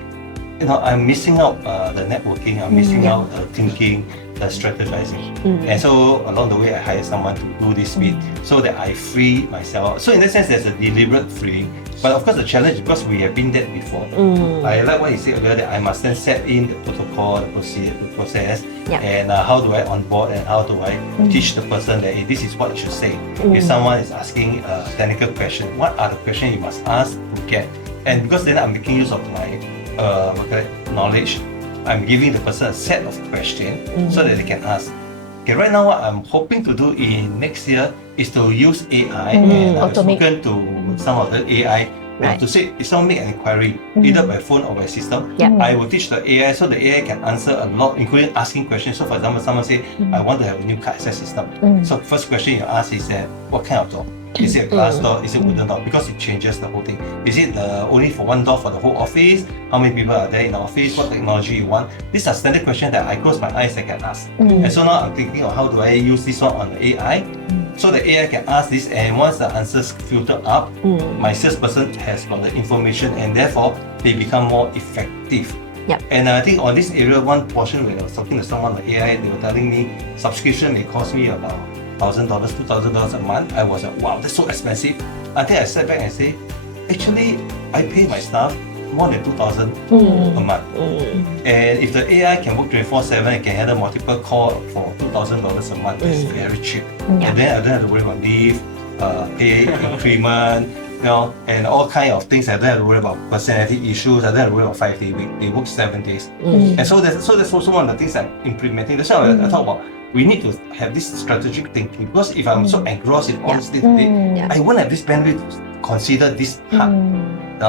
you know, I'm missing out the networking, I'm missing out the thinking, the strategizing. And so along the way, I hire someone to do this bit so that I free myself. So in that sense, there's a deliberate freeing. But of course, the challenge, because we have been there before, I like what you said earlier, that I must then set in the protocol, the process, and how do I onboard and how do I teach the person that, hey, this is what you should say. If someone is asking a technical question, what are the questions you must ask to get? And because then I'm making use of my knowledge, I'm giving the person a set of questions so that they can ask. Okay, right now what I'm hoping to do in next year is to use AI, and I've spoken to some of the AI to say if someone make an inquiry either by phone or by system, I will teach the AI so the AI can answer a lot, including asking questions. So for example, someone say, I want to have a new car access system. So first question you ask is that, what kind of door? Is it a glass door? Is it wooden door? Because it changes the whole thing. Is it only for one door for the whole office? How many people are there in the office? What technology you want? These are standard questions that I close my eyes and can ask. And so now I'm thinking of how do I use this one on the AI? So the AI can ask this, and once the answers filter up, my salesperson has got the information, and therefore they become more effective. And I think on this area, one portion when I was talking to someone on AI, they were telling me subscription may cost me about $1,000, $2,000 a month. I was like, wow, that's so expensive. Until I sat back and say, actually, I pay my staff more than $2,000 a month. And if the AI can work 24/7 and can handle multiple calls for $2,000 a month, it's very cheap. And then I don't have to worry about leave, pay increment, you know, and all kind of things. I don't have to worry about personality issues. I don't have to worry about 5-day week. They work 7 days. And so that's also one of the things I'm implementing. That's why I talk about we need to have this strategic thinking, because if I'm so engrossed in all this day, I won't have this bandwidth to consider this part.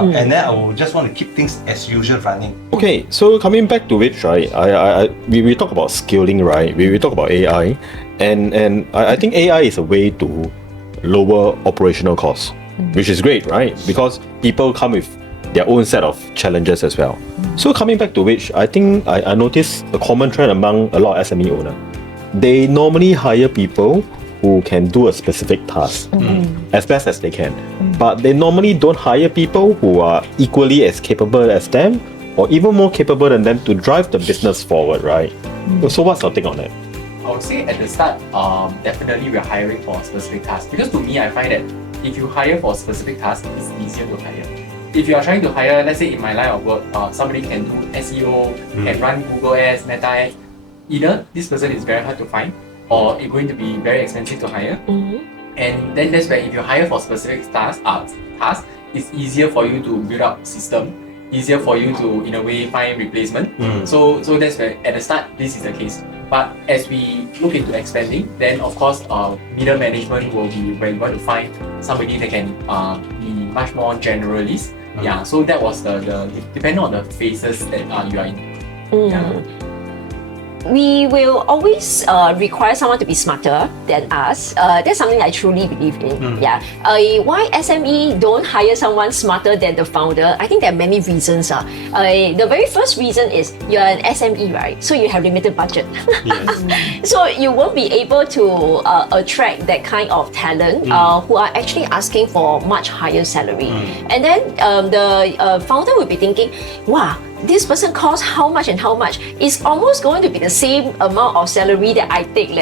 And then I will just want to keep things as usual running. Okay, so coming back to which, right, we talk about skilling, right? We talk about AI, and I think AI is a way to lower operational costs, which is great, right? Because people come with their own set of challenges as well. So coming back to which, I think I noticed a common trend among a lot of SME owners. They normally hire people who can do a specific task as best as they can. But they normally don't hire people who are equally as capable as them or even more capable than them to drive the business forward, right? So what's your take on that? I would say at the start, definitely we're hiring for a specific task. Because to me, I find that if you hire for a specific task, it's easier to hire. If you are trying to hire, let's say in my line of work, somebody can do SEO, can run Google Ads, Meta Ads, either this person is very hard to find or it's going to be very expensive to hire. And then that's where if you hire for specific task, it's easier for you to build up system, easier for you to, in a way, find replacement. So that's where at the start, this is the case. But as we look into expanding, then of course, middle management will be where you want to find somebody that can be much more generalist. Yeah, so that was the depending on the phases that you are in. Yeah. We will always require someone to be smarter than us. That's something I truly believe in. Yeah. Why SME don't hire someone smarter than the founder? I think there are many reasons. The very first reason is you're an SME, right? So you have limited budget. Yes. So you won't be able to attract that kind of talent who are actually asking for much higher salary. And then the founder will be thinking, wow, this person costs how much and how much? It's almost going to be the same amount of salary that I take.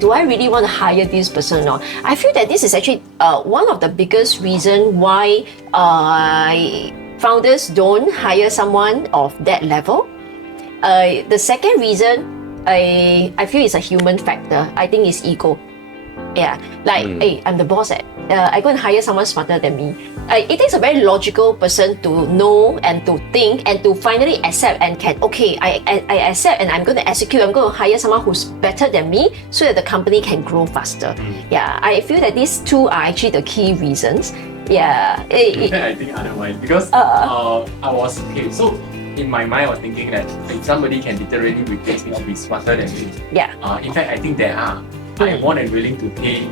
Do I really want to hire this person or not? I feel that this is actually one of the biggest reasons why founders don't hire someone of that level. The second reason, I feel it's a human factor. I think it's ego. Yeah, like, hey, I'm the boss. I'm going to hire someone smarter than me. It takes a very logical person to know and to think and to finally accept and can, okay, I accept and I'm going to execute. I'm going to hire someone who's better than me so that the company can grow faster. Yeah, I feel that these two are actually the key reasons. Yeah. In fact, I think otherwise because I was okay. So in my mind, I was thinking that if somebody can literally replace me or be smarter than me. Yeah. In fact, I think there are. I am more than willing to pay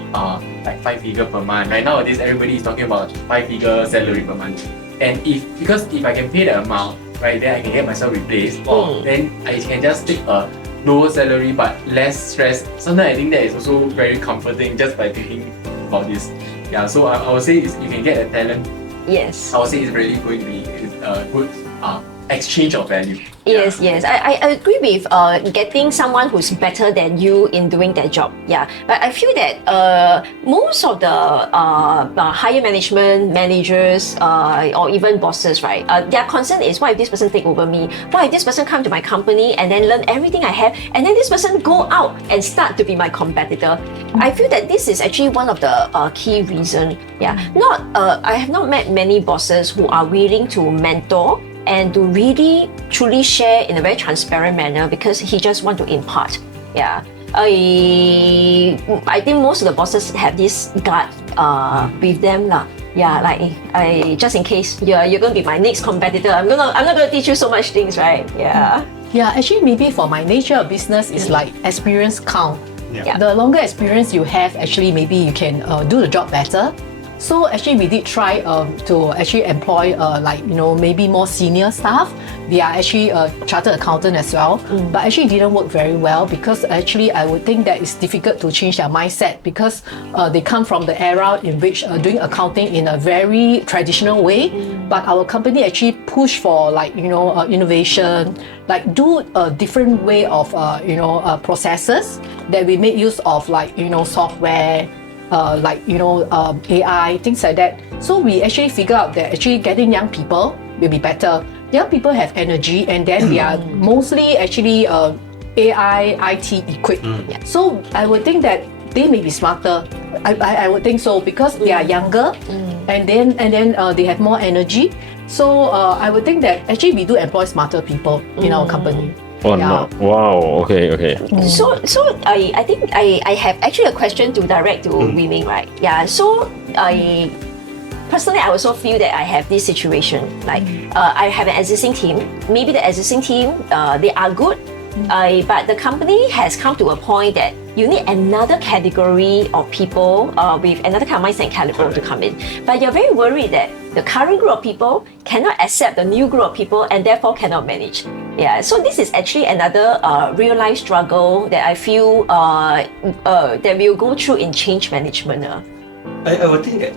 like 5 figure per month. Right nowadays, everybody is talking about 5 figure salary per month. And because if I can pay the amount, right, then I can get myself replaced. Or then I can just take a lower salary but less stress. Sometimes I think that is also very comforting just by thinking about this. Yeah, so I would say if you can get a talent, Yes. I would say it's really going to be a good exchange of value. Yes, yes. I agree with getting someone who's better than you in doing that job. Yeah. But I feel that most of the higher management, managers, or even bosses, right, their concern is, what if this person take over me? What if this person come to my company and then learn everything I have, and then this person go out and start to be my competitor? I feel that this is actually one of the key reasons. Yeah. I have not met many bosses who are willing to mentor and to really truly share in a very transparent manner because he just want to impart. Yeah. I think most of the bosses have this guard with them lah. Yeah, like just in case you're going to be my next competitor, I'm not going to teach you so much things, right? Yeah. Yeah, actually maybe for my nature of business is like experience count. Yeah. The longer experience you have, actually maybe you can do the job better. So actually we did try to actually employ maybe more senior staff. They are actually a chartered accountant as well, but actually didn't work very well because actually I would think that it's difficult to change their mindset because they come from the era in which doing accounting in a very traditional way, but our company actually push for innovation, like do a different way of processes that we make use of software, AI, things like that. So we actually figure out that actually getting young people will be better. Young people have energy and then they are mostly actually AI, IT equipped. So I would think that they may be smarter. I would think so because they are younger and then they have more energy. So I would think that actually we do employ smarter people in our company. Oh, no. Wow. Okay. So I think I have actually a question to direct to Wei Ming, right? Yeah. So personally, I also feel that I have this situation. Like, I have an existing team. Maybe the existing team, they are good, but the company has come to a point that you need another category of people with another kind of mindset and caliber to come in. But you're very worried that the current group of people cannot accept the new group of people and therefore cannot manage. Yeah, so this is actually another real life struggle that I feel that we'll go through in change management. I would think that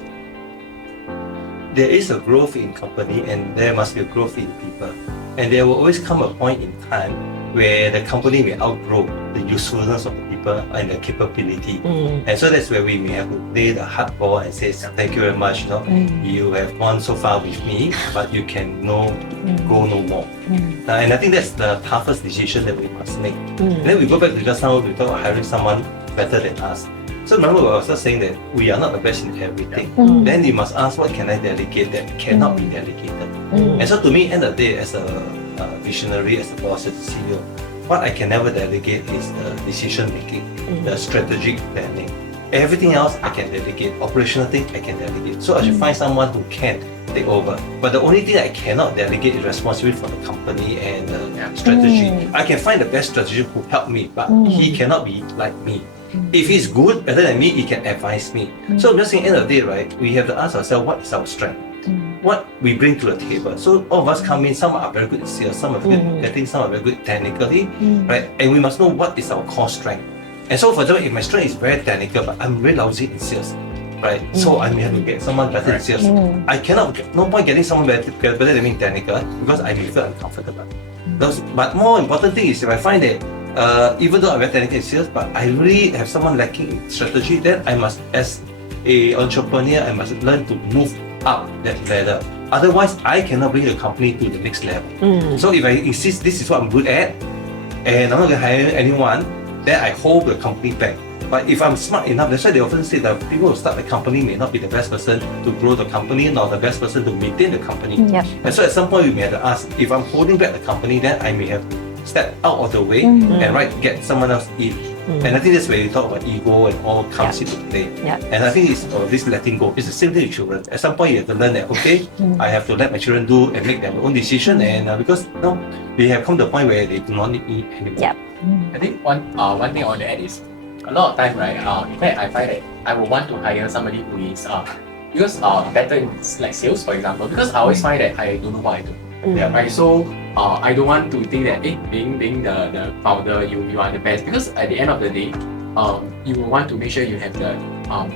there is a growth in company and there must be a growth in people. And there will always come a point in time where the company may outgrow the usefulness of the people and the capability. And so that's where we may have to play the hard ball and say, thank you very much. You have gone so far with me, but you can go no more. And I think that's the toughest decision that we must make. And then we go back to just now, we talk about hiring someone better than us. So remember, I was just saying that we are not the best in everything. Then you must ask, what can I delegate that cannot be delegated? And so to me, end of the day, as a visionary, as a boss, as a CEO, what I can never delegate is the decision making, the strategic planning. Everything else I can delegate. Operational thing I can delegate. So I should find someone who can take over. But the only thing I cannot delegate is responsibility for the company and strategy. I can find the best strategist who help me, but he cannot be like me. If he's good, better than me, he can advise me. So I'm just saying, end of the day, right, we have to ask ourselves, what is our strength? What we bring to the table. So all of us come in, some are very good in sales, some are good in marketing, some are very good technically, right? And we must know what is our core strength. And so for example, if my strength is very technical, but I'm really lousy in sales, right? So I may have to get someone better in sales. I cannot, no point getting someone better than me in technical because I may feel uncomfortable. But more important thing is if I find that even though I'm very technical in sales, but I really have someone lacking in strategy, then I must, as an entrepreneur, I must learn to move up that ladder. Otherwise, I cannot bring the company to the next level. So if I insist this is what I'm good at, and I'm not going to hire anyone, then I hold the company back. But if I'm smart enough, that's why they often say that people who start the company may not be the best person to grow the company, nor the best person to maintain the company. And so at some point, we may have to ask, if I'm holding back the company, then I may have to step out of the way and get someone else in. And I think that's where you talk about ego and all comes into play. And I think it's this letting go. It's the same thing with children. At some point, you have to learn that, okay, I have to let my children do and make their own decision. And because they have come to a point where they do not need me anymore. I think one thing I want to add is a lot of time, right? In fact, I find that I would want to hire somebody who is because better in like sales, for example. Because I always find that I don't know what I do. Right. So I don't want to think that being the founder, you are the best. Because at the end of the day, you will want to make sure you have the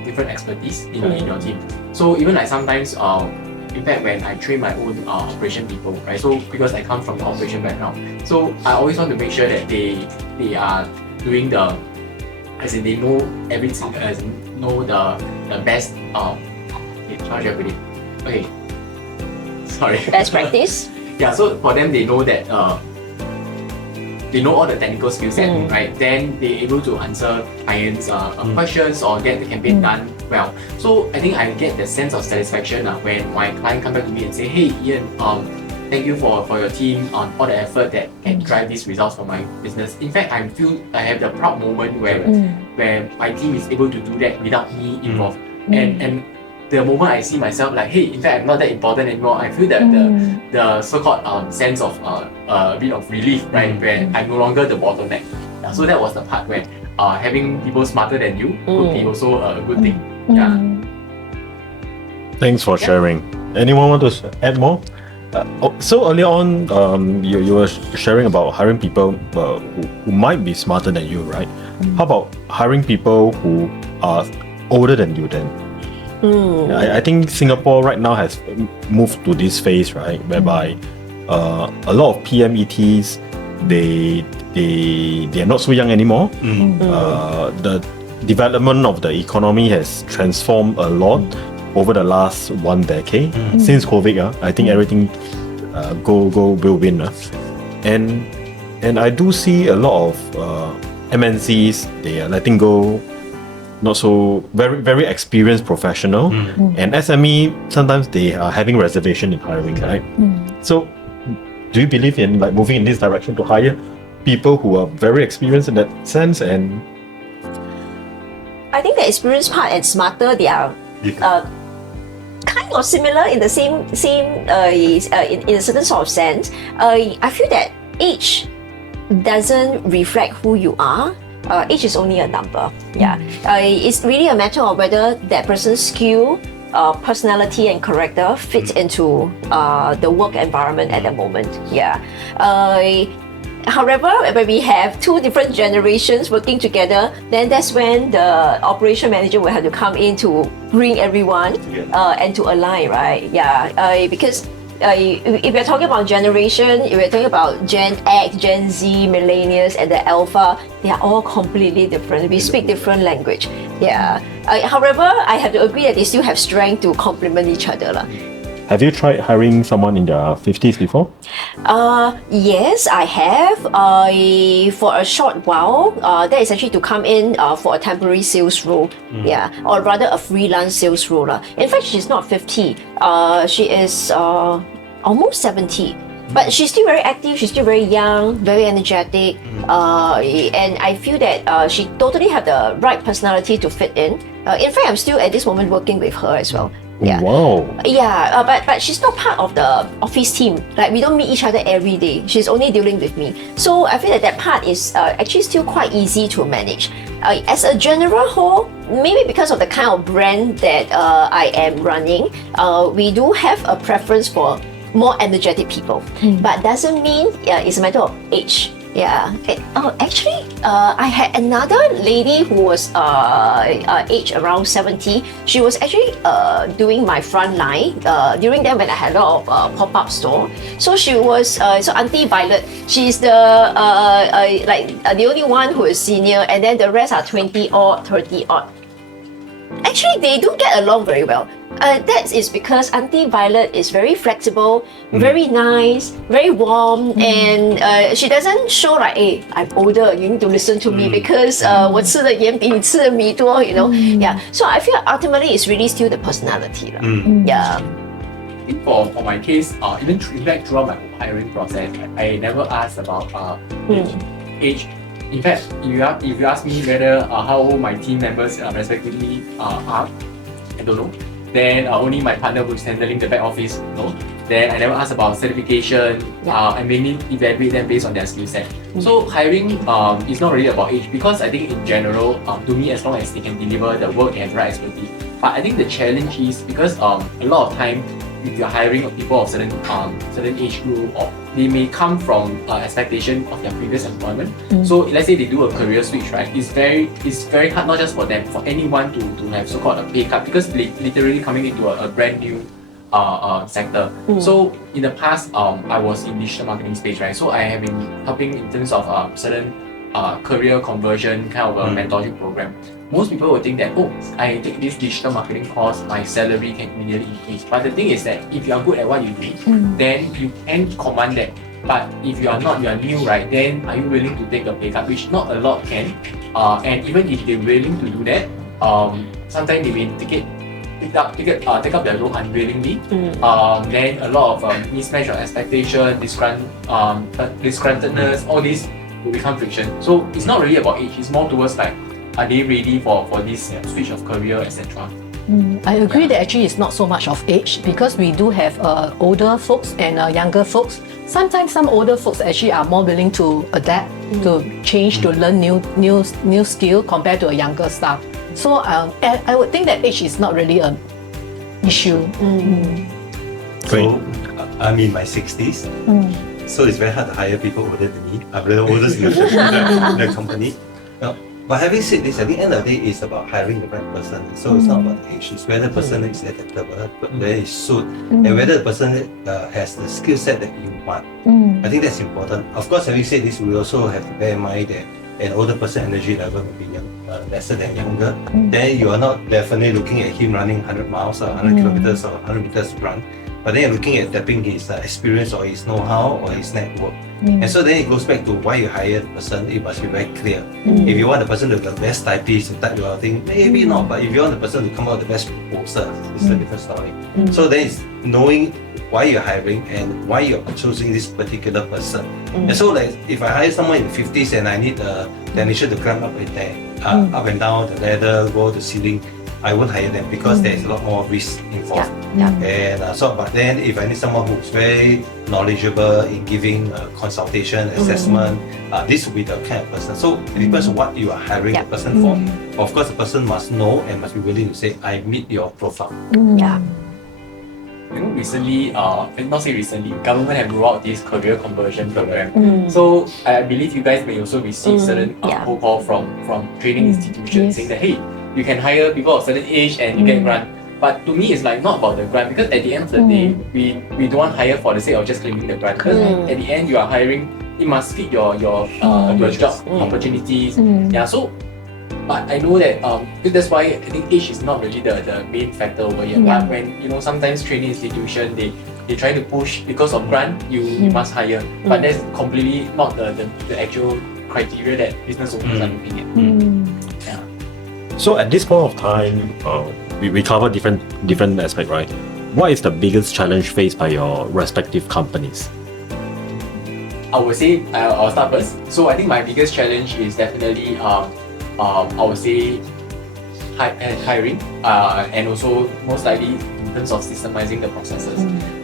different expertise in your team. So even like sometimes, in fact, when I train my own operation people, right? So because I come from the operation background, so I always want to make sure that they are doing the, as in they know everything, as in know the best. How should I put it? Okay. Sorry. Best practice. Yeah. So for them, they know that they know all the technical skill set, right? Then they're able to answer clients' questions or get the campaign done well. So I think I get the sense of satisfaction when my client come back to me and say, "Hey, Ian, thank you for your team on all the effort that can drive these results for my business." In fact, I have the proud moment where my team is able to do that without me involved, and the moment I see myself like, hey, in fact, I'm not that important anymore, I feel that the so-called sense of a bit of relief, right, where I'm no longer the bottleneck. So that was the part where having people smarter than you could be also a good thing. Thanks for sharing. Anyone want to add more? So earlier on, you were sharing about hiring people who might be smarter than you, right? How about hiring people who are older than you then? I think Singapore right now has moved to this phase, right, whereby a lot of PMETs they are not so young anymore. The development of the economy has transformed a lot over the last 1 decade since COVID. I think everything will win. And I do see a lot of MNCs, they are letting go not so very experienced professional, and SME sometimes they are having reservation in hiring, right? So do you believe in like moving in this direction to hire people who are very experienced in that sense? And I think the experienced part and smarter, they are kind of similar in the same in a certain sort of sense. I feel that age doesn't reflect who you are. Age is only a number. Yeah, it's really a matter of whether that person's skill, personality, and character fits into the work environment at the moment. Yeah. However, when we have two different generations working together, then that's when the operation manager will have to come in to bring everyone and to align, right? Yeah, because if we're talking about generation, if we're talking about Gen X, Gen Z, Millennials, and the Alpha, they are all completely different. We speak different language. Yeah. However, I have to agree that they still have strength to complement each other. Have you tried hiring someone in their 50s before? Yes, I have. For a short while, that is actually to come in for a temporary sales role. Yeah, or rather a freelance sales role. In fact, she's not 50. She is almost 70. But she's still very active, she's still very young, very energetic. And I feel that she totally have the right personality to fit in. In fact, I'm still at this moment working with her as well. Yeah. Wow. Yeah, but she's not part of the office team. Like, we don't meet each other every day. She's only dealing with me. So I feel that that part is actually still quite easy to manage. As a general whole, maybe because of the kind of brand that I am running, we do have a preference for more energetic people. But doesn't mean it's a matter of age. Yeah. Actually, I had another lady who was age around 70. She was actually doing my front line during then when I had a lot of pop-up store. So she was so Auntie Violet. She's the the only one who is senior, and then the rest are 20 odd, 30 odd. Actually, they do get along very well. That is because Auntie Violet is very flexible, very nice, very warm, and she doesn't show like, hey, I'm older, you need to listen to me because 我吃的盐比你吃的米多, you know. Yeah. So I feel ultimately it's really still the personality. Yeah. I think for my case, even throughout my hiring process, I never asked about age. In fact, if you ask me whether how old my team members respectively are, I don't know. Then only my partner who's handling the back office know. Then I never ask about certification and mainly evaluate them based on their skill set. So hiring is not really about age, because I think in general, to me, as long as they can deliver the work and right expertise. But I think the challenge is because a lot of time, if you're hiring people of certain age group, or they may come from expectation of their previous employment. So let's say they do a career switch, right? It's very hard, not just for them, for anyone to have so-called a pay cut, because literally coming into a brand new sector. So in the past, I was in digital marketing space, right? So I have been helping in terms of certain career conversion kind of a mentorship program. Most people would think that, oh, I take this digital marketing course, my salary can immediately increase. But the thing is that if you are good at what you do, then you can command that. But if you are not, you are new, right? Then are you willing to take a pay cut? Which not a lot can. And even if they're willing to do that, sometimes they may take up their role unwillingly. Then a lot of mismatch of expectation, disgruntledness, all these will become friction. So it's not really about age. It's more towards like, are they ready for this switch of career, etc. I agree that actually it's not so much of age, because we do have older folks and younger folks. Sometimes some older folks actually are more willing to adapt, to change, to learn new skill compared to a younger staff. So I would think that age is not really an issue. So I'm in my 60s, so it's very hard to hire people older than me. I'm the oldest in the company. But having said this, at the end of the day, it's about hiring the right person. So it's not about the age, it's whether the person is adaptable, whether it's suit, and whether the person has the skill set that you want. I think that's important. Of course, having said this, we also have to bear in mind that an older person energy level will be lesser than younger. Then you are not definitely looking at him running 100 miles or 100 kilometers or 100 meters run. But then you're looking at tapping his experience or his know-how or his network. And so then it goes back to why you hire the person. It must be very clear. If you want the person to be the best typist to type your thing, maybe not. But if you want the person to come out with the best proposal, it's a different story. So then it's knowing why you're hiring and why you're choosing this particular person. And so like if I hire someone in the 50s and I need a technician to climb up and down, up and down the ladder, go to the ceiling, I won't hire them because there is a lot more risk involved. And but then if I need someone who's very knowledgeable in giving consultation, assessment, this will be the kind of person. So it depends on what you are hiring the person for. Of course, the person must know and must be willing to say, I meet your profile. Yeah. You know, recently, not say recently, government have rolled out this career conversion program. So I believe you guys may also receive certain cold call from training institutions saying that, hey, you can hire people of certain age and you get grant. But to me, it's like not about the grant, because at the end of the day, we don't want to hire for the sake of just claiming the grant. Because at the end, you are hiring, it must fit your job opportunities. Yeah. So, but I know that that's why I think age is not really the main factor over here. But when sometimes training institution they try to push because of grant, you must hire. But that's completely not the actual criteria that business owners are looking at. Yeah. So at this point of time, we cover different aspects, right? What is the biggest challenge faced by your respective companies? I would say I'll start first. So I think my biggest challenge is definitely I would say hiring and also most likely in terms of systemizing the processes.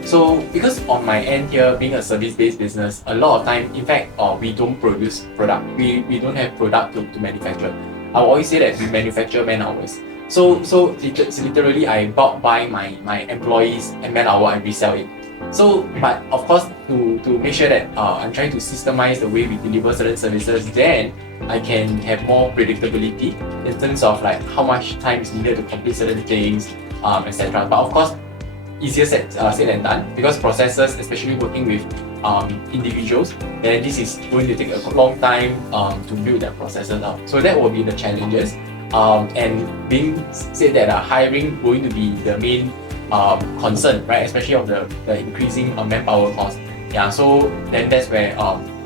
So because on my end here, being a service-based business, a lot of time, in fact, we don't produce product. We don't have product to manufacture. I will always say that we manufacture man hours. So literally I buy my employees and man hour and resell it. So, but of course, to make sure that I'm trying to systemize the way we deliver certain services, then I can have more predictability in terms of like how much time is needed to complete certain things, etc. But of course, easier said than done, because processes, especially working with individuals, then this is going to take a long time to build that processes out. So that will be the challenges. And being said that hiring going to be the main concern, right? Especially of the increasing manpower cost. Yeah, so then that's where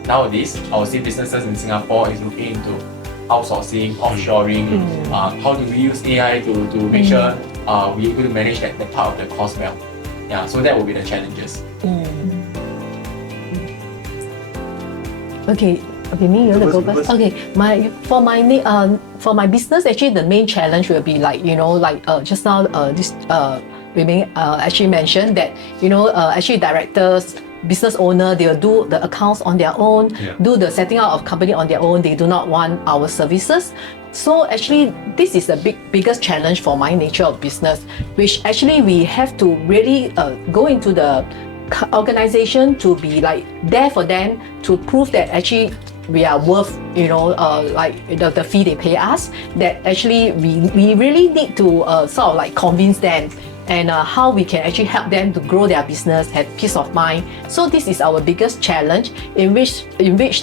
nowadays I would say businesses in Singapore is looking into outsourcing, offshoring. How do we use AI to make sure we're able to manage that part of the cost well? Yeah, so that will be the challenges. Okay, me, you want to go first? Okay, for my business, actually the main challenge will be like just now Wei Ming actually mentioned that actually directors, business owner, they will do the accounts on their own, do the setting up of company on their own. They do not want our services. So actually, this is the biggest challenge for my nature of business, which actually we have to really go into the organization to be like there for them to prove that actually we are worth like the fee they pay us, that actually we really need to sort of like convince them and how we can actually help them to grow their business, have peace of mind. So this is our biggest challenge, in which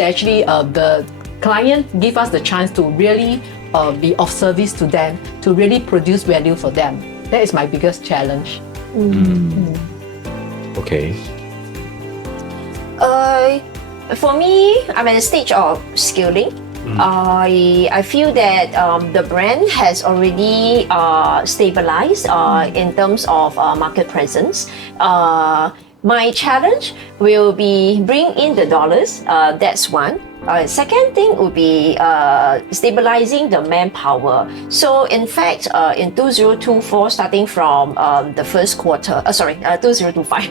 actually the client give us the chance to really be of service to them, to really produce value for them. That is my biggest challenge. Okay. For me, I'm at the stage of scaling. I feel that the brand has already stabilized in terms of market presence. My challenge will be bring in the dollars. That's one. Second thing would be stabilizing the manpower. So in fact, in 2024, starting from the first quarter, 2025.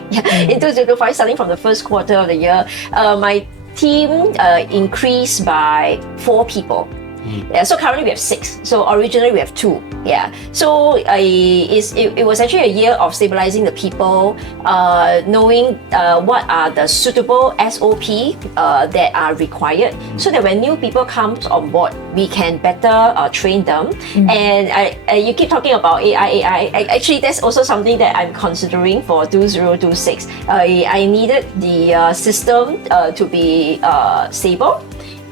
In 2025, starting from the first quarter of the year, my team increased by 4 people. Yeah, so currently we have 6. So originally we have 2. Yeah. So it was actually a year of stabilizing the people, knowing what are the suitable SOP that are required, so that when new people come on board, we can better train them. And you keep talking about AI. Actually, that's also something that I'm considering for 2026. I needed the system to be stable,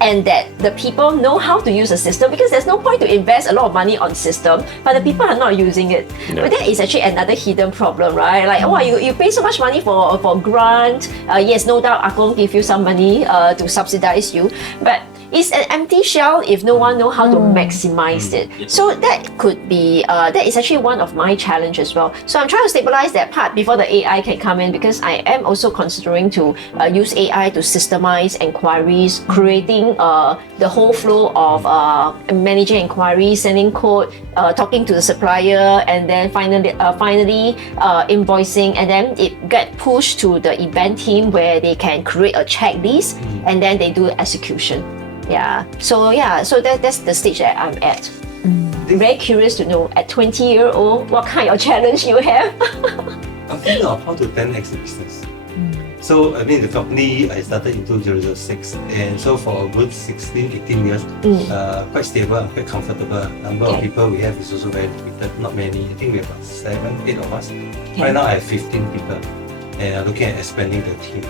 and that the people know how to use the system, because there's no point to invest a lot of money on system, but the people are not using it. No. But that is actually another hidden problem, right? Like, you pay so much money for grant. Yes, no doubt, Akong give you some money to subsidize you, but it's an empty shell if no one know how to maximize it. So that could be that is actually one of my challenge as well. So I'm trying to stabilize that part before the AI can come in, because I am also considering to use AI to systemize inquiries, creating the whole flow of managing inquiries, sending code, talking to the supplier, and then finally invoicing, and then it get pushed to the event team where they can create a checklist and then they do execution. So that's the stage that I'm at. I'm very curious to know, at 20-year-old, what kind of challenge you have. I'm thinking of how to 10x the business. So, I mean, the company I started in 2006, and so for a good 16, 18 years, quite stable and quite comfortable. Number of people we have is also very limited, not many. I think we have about 7, 8 of us. Right now I have 15 people, and I'm looking at expanding the team.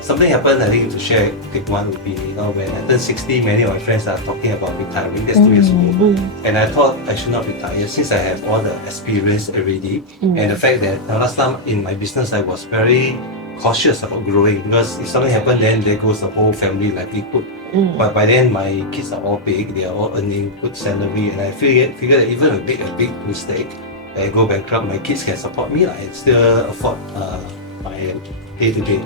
Something happened, I think, to share a quick one would be, when I turned 60, many of my friends are talking about retiring. That's 2 years ago. And I thought I should not retire since I have all the experience already. And the fact that last time in my business, I was very cautious about growing, because if something happened, then there goes the whole family livelihood. But by then, my kids are all big, they are all earning good salary, and I figure that even a big mistake, I go bankrupt, my kids can support me and still afford my day-to-day.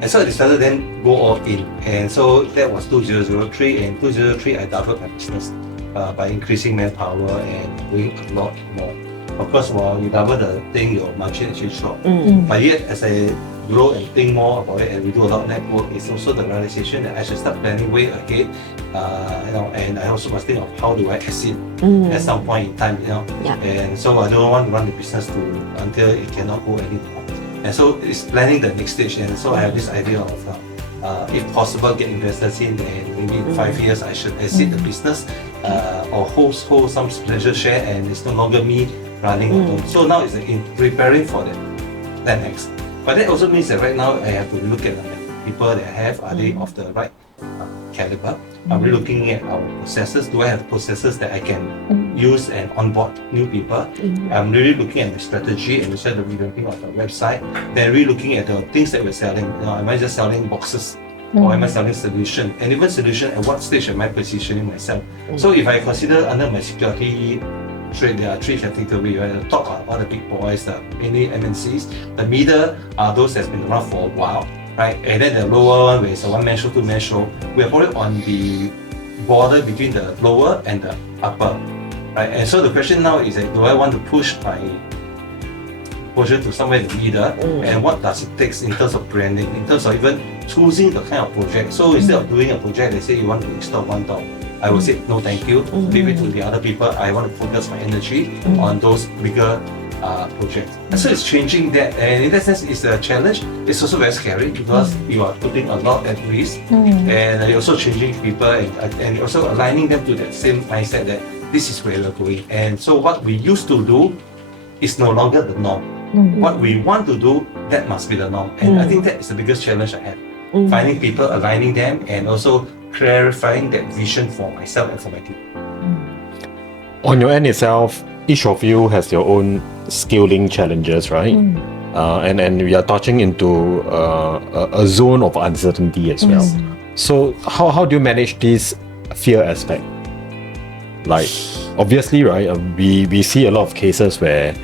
And so I decided then go all in. And so that was 2003. And 2003, I doubled my business by increasing manpower and doing a lot more. Of course, while you double the thing, your margin actually drop. But yet, as I grow and think more about it, and we do a lot of network, it's also the realization that I should start planning way ahead. And I also must think of how do I exit at some point in time. And so I don't want to run the business until it cannot go anymore. And so it's planning the next stage, and so I have this idea of, if possible, get investors in, and maybe in 5 years I should exit the business or hold some special share, and it's no longer me running alone. So now it's in preparing for that 10x. But that also means that right now I have to look at the people that I have, are they of the right caliber? I'm really looking at our processes. Do I have processes that I can use and onboard new people? I'm really looking at the strategy and the revamping of the website. Then really looking at the things that we're selling. Am I just selling boxes? Or am I selling solution? And even solution, at what stage am I positioning myself? So if I consider under my security trade, there are 3 categories. Right? The top are all the big boys, the mainly MNCs. The middle are those that's been around for a while. Right? And then the lower one, where it's a one-man show, two-man show, we are probably on the border between the lower and the upper. Right? And so the question now is that, do I want to push my exposure to somewhere in the middle? And what does it take in terms of branding, in terms of even choosing the kind of project? So instead of doing a project, they say you want to install one door, I will say no thank you, leave it to the other people. I want to focus my energy on those bigger projects. And so it's changing that, and in that sense it's a challenge. It's also very scary because you are putting a lot at risk, and you're also changing people and also aligning them to that same mindset that this is where we're going. And so what we used to do is no longer the norm. What we want to do, that must be the norm. And I think that is the biggest challenge I have. Finding people, aligning them, and also clarifying that vision for myself and for my team. On your end itself, each of you has your own skilling challenges, right? And we are touching into a zone of uncertainty as well. So how do you manage this fear aspect? Like, obviously, right, we see a lot of cases where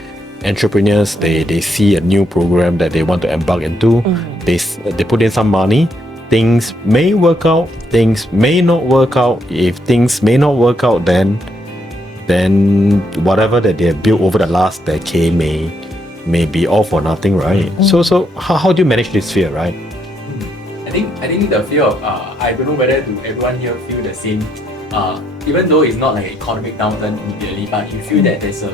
entrepreneurs, they see a new program that they want to embark into, they put in some money, things may work out, things may not work out. If things may not work out, then whatever that they have built over the last decade may be all for nothing, right? So how do you manage this fear, right? I think the fear of I don't know whether do everyone here feel the same. Even though it's not like an economic downturn immediately, but you feel that there's a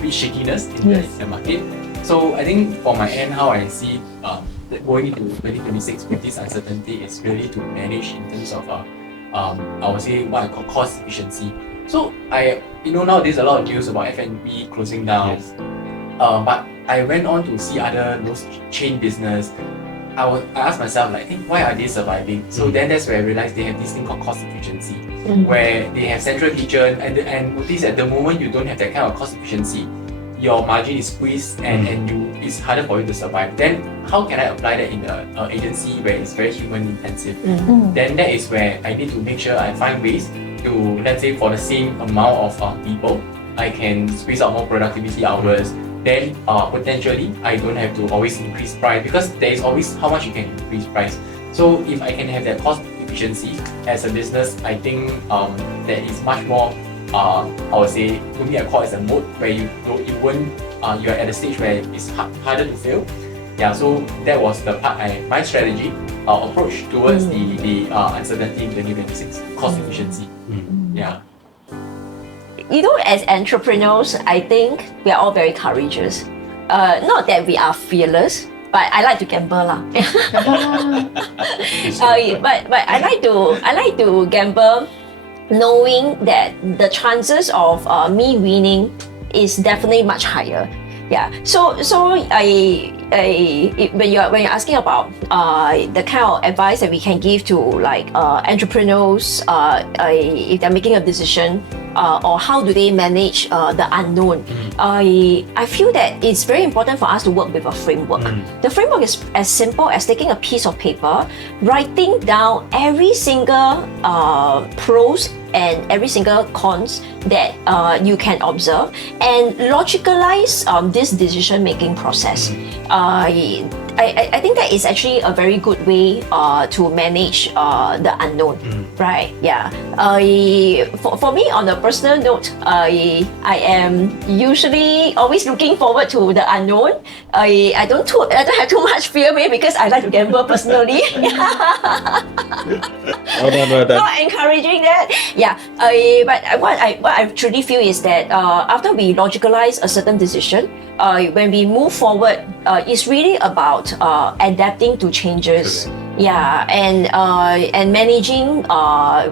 bit shakiness in the market. So I think for my end, how I see that going into 2026 with this uncertainty is really to manage in terms of I would say what I call cost efficiency. So nowadays a lot of news about F&B closing down. But I went on to see other those chain business. I asked myself like, hey, why are they surviving? So then that's where I realized they have this thing called cost efficiency, where they have central kitchen and notice at the moment you don't have that kind of cost efficiency, your margin is squeezed and it's harder for you to survive. Then how can I apply that in an agency where it's very human intensive? Then that is where I need to make sure I find ways to, let's say, for the same amount of people, I can squeeze out more productivity hours. Then potentially I don't have to always increase price, because there is always how much you can increase price. So if I can have that cost efficiency as a business, I think that is much more, I would say, to me I call it a mode where you won't, you're at a stage where it's harder to fail. Yeah, so that was the part, my strategy approach towards the uncertainty in 2026, cost efficiency. Yeah. You know, as entrepreneurs, I think we are all very courageous. Not that we are fearless, but I like to gamble lah. But I like to gamble, knowing that the chances of me winning is definitely much higher. Yeah. So when you're asking about the kind of advice that we can give to like entrepreneurs, if they're making a decision, or how do they manage the unknown, I feel that it's very important for us to work with a framework. The framework is as simple as taking a piece of paper, writing down every single pros and every single cons that you can observe, and logicalize this decision-making process. I think that is actually a very good way to manage the unknown, right? Yeah. For me, on a personal note, I am usually always looking forward to the unknown. I don't have too much fear, maybe because I like to gamble personally. Not encouraging that. Yeah. But what I truly feel is that after we logicalize a certain decision, when we move forward, it's really about adapting to changes. Yeah, and managing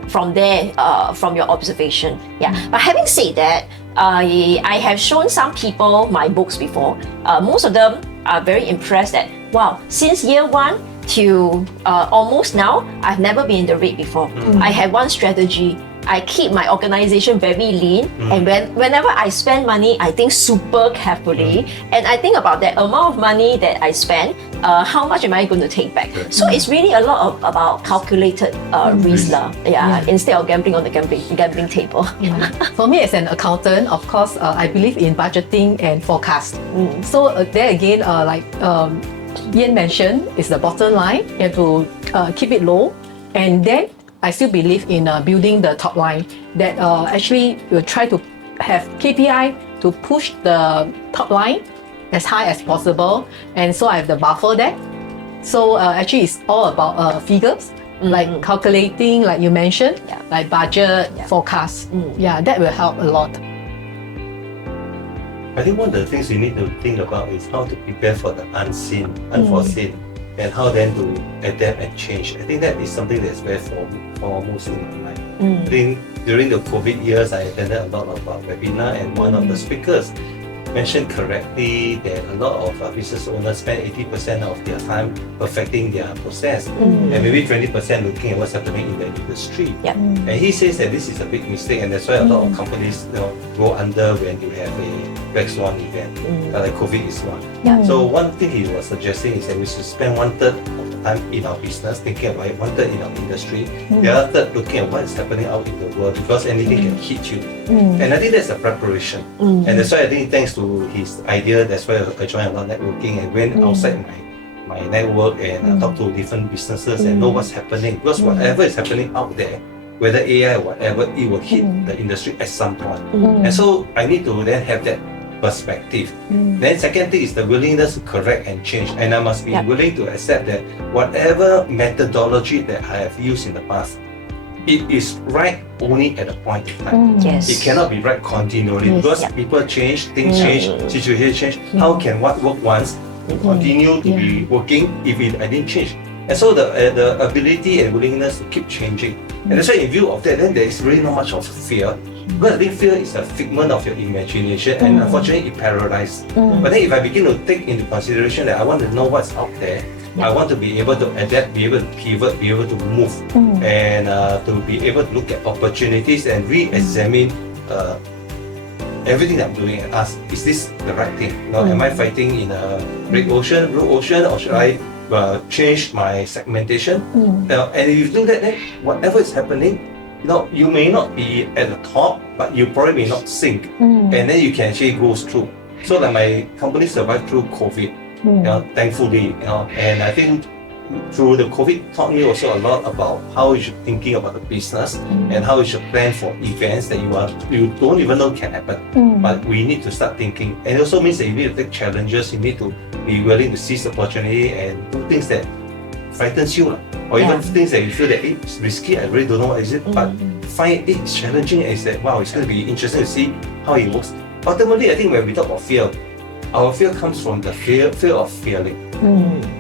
from there, from your observation. Yeah. But having said that, I have shown some people my books before. Most of them are very impressed that, wow, since year one till almost now, I've never been in the red before. I had one strategy. I keep my organization very lean, and whenever I spend money, I think super carefully, and I think about that amount of money that I spend, how much am I going to take back? So it's really a lot about calculated risk, instead of gambling on the gambling table. For me as an accountant, of course, I believe in budgeting and forecast. So there again, like Ian mentioned, is the bottom line. You have to keep it low, and then I still believe in building the top line, that actually we'll try to have KPI to push the top line as high as possible, and so I have the buffer there. So actually it's all about figures, like calculating, like you mentioned, like budget, forecast. Yeah, that will help a lot. I think one of the things you need to think about is how to prepare for the unseen, unforeseen, and how then to adapt and change. I think that is something that's very foremost in my mind. I think during the COVID years, I attended a lot of webinar, and one of the speakers mentioned correctly that a lot of business owners spend 80% of their time perfecting their process, and maybe 20% looking at what's happening in the industry. And he says that this is a big mistake, and that's why a lot of companies go under when you have a black swan event, like COVID is one. So one thing he was suggesting is that we should spend 1/3 of the time in our business thinking about it, 1/3 in our industry, the other third looking at what is happening out in the world, because anything can hit you. And I think that's a preparation. And that's why I think thanks to his idea, that's why I joined a lot of networking and went outside my network and talk to different businesses and know what's happening. Because whatever is happening out there, whether AI or whatever, it will hit the industry at some point. And so I need to then have that perspective. Then second thing is the willingness to correct and change, and I must be willing to accept that whatever methodology that I have used in the past, it is right only at a point in time. It cannot be right continually, because people change, things change, situations change. How can what work once continue to be working if I didn't change? And so the ability and willingness to keep changing. And that's why in view of that, then there is really not much of fear. Because I think fear is a figment of your imagination, and unfortunately it paralyzes. But then if I begin to take into consideration that I want to know what's out there, I want to be able to adapt, be able to pivot, be able to move, and to be able to look at opportunities and re-examine everything that I'm doing and ask, is this the right thing? You know, am I fighting in a red ocean, blue ocean, or should I change my segmentation? And if you do that, then whatever is happening, you know, you may not be at the top, but you probably may not sink, and then you can actually go through. So like my company survived through COVID, you know, thankfully, you know, and I think through the COVID taught me also a lot about how you should thinking about the business and how you should plan for events that you don't even know can happen. But we need to start thinking, and it also means that you need to take challenges. You need to be willing to seize the opportunity and do things that frightens you, or even things that you feel that it's risky. I really don't know what is it, but find it's challenging and it's that wow, it's going to be interesting to see how it works. Ultimately, I think when we talk about fear, our fear comes from the fear of failing.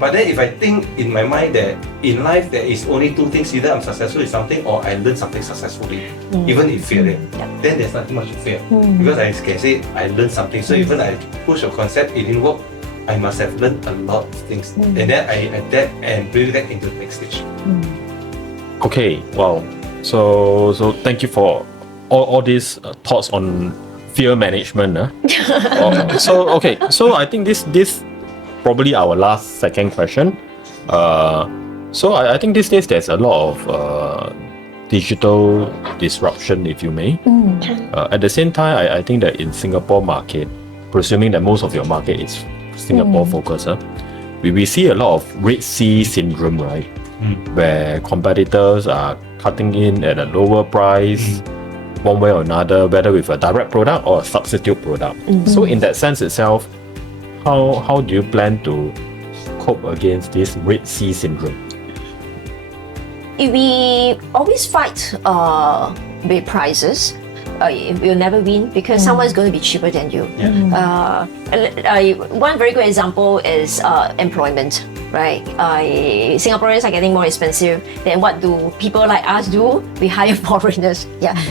But then if I think in my mind that in life there is only two things, either I'm successful in something or I learn something successfully, even if failing, then there's nothing much to fear. Because I can say I learned something. So even I push a concept, it didn't work, I must have learned a lot of things. And then I adapt and bring that into the next stage. Okay, wow. So thank you for all these thoughts on fear management. So I think this probably our second question. So I think these days there's a lot of digital disruption, if you may. At the same time, I think that in Singapore market, presuming that most of your market is Singapore focused, we see a lot of Red Sea syndrome, right? Where competitors are cutting in at a lower price, one way or another, whether with a direct product or a substitute product. So in that sense itself, how do you plan to cope against this Red Sea syndrome? We always fight with prices. We'll never win because someone's going to be cheaper than you. One very good example is employment, right? Singaporeans are getting more expensive. Then what do people like us do? We hire foreigners.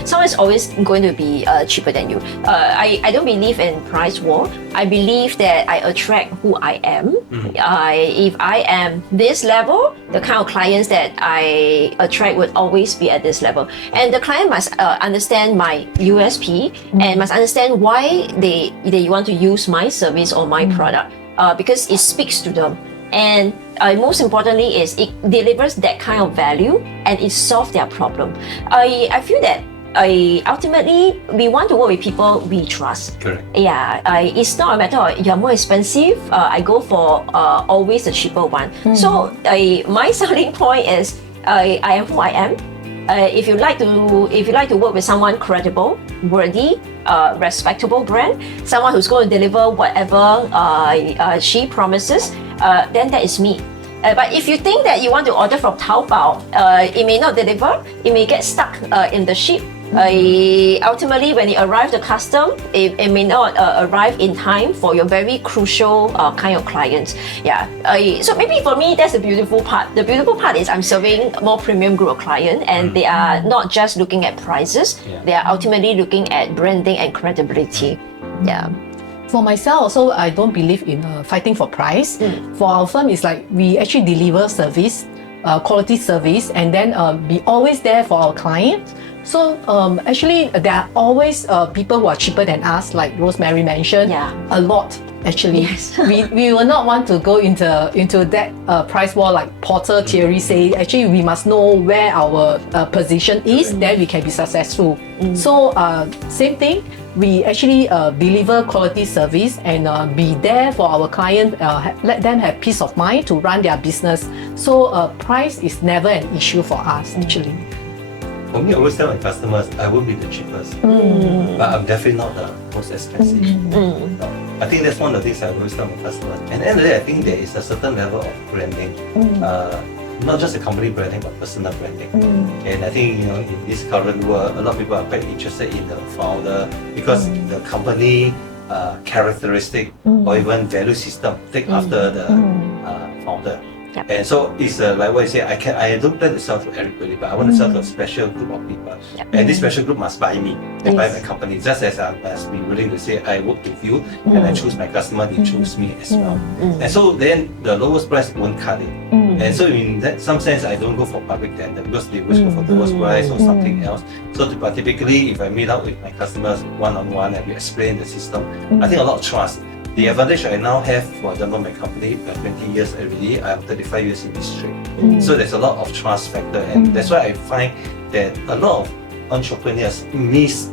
Someone's always going to be cheaper than you. I don't believe in price war. I believe that I attract who I am. If I am this level, the kind of clients that I attract would always be at this level. And the client must understand my USP and must understand why they want to use my service or my product because it speaks to them. And most importantly is it delivers that kind of value and it solves their problem. I feel that ultimately we want to work with people we trust. Correct. It's not a matter of you're more expensive. I go for always the cheaper one. So my selling point is I am who I am. If you like to work with someone credible, worthy, respectable brand, someone who's going to deliver whatever she promises, then that is me. But if you think that you want to order from Taobao, it may not deliver. It may get stuck in the ship. Ultimately, when it arrives to custom, it may not arrive in time for your very crucial kind of clients. So maybe for me, that's the beautiful part. The beautiful part is I'm serving a more premium group of clients, and they are not just looking at prices. They are ultimately looking at branding and credibility. For myself also, I don't believe in fighting for price. For our firm, it's like we actually deliver service, quality service, and then be always there for our clients. So actually, there are always people who are cheaper than us, like Rosemary mentioned, a lot actually. We will not want to go into that price war like Porter theory say. Actually, we must know where our position is, then we can be successful. So same thing. We actually deliver quality service and be there for our client, let them have peace of mind to run their business. So price is never an issue for us actually. For me, I always tell my customers, I won't be the cheapest, but I'm definitely not the most expensive. I think that's one of the things I always tell my customers. And at the end of the day, I think there is a certain level of branding, not just a company branding, but personal branding. And I think, you know, in this current world, a lot of people are quite interested in the founder because the company characteristic or even value system take after the founder. Yep. And so it's like what you say, I don't plan to sell to everybody, but I want to sell to a special group of people. Yep. And this special group must buy me, they buy my Yes. company. Just as I must be willing to say, I work with you and I choose my customer, they choose me as well. And so then the lowest price won't cut it. And so in that some sense, I don't go for public tender because they always go for the lowest price or something else. So but typically, if I meet up with my customers one-on-one and we explain the system, I think a lot of trust. The advantage I now have, for example, my company, 20 years already, I have 35 years in this trade. So there's a lot of trust factor, and that's why I find that a lot of entrepreneurs miss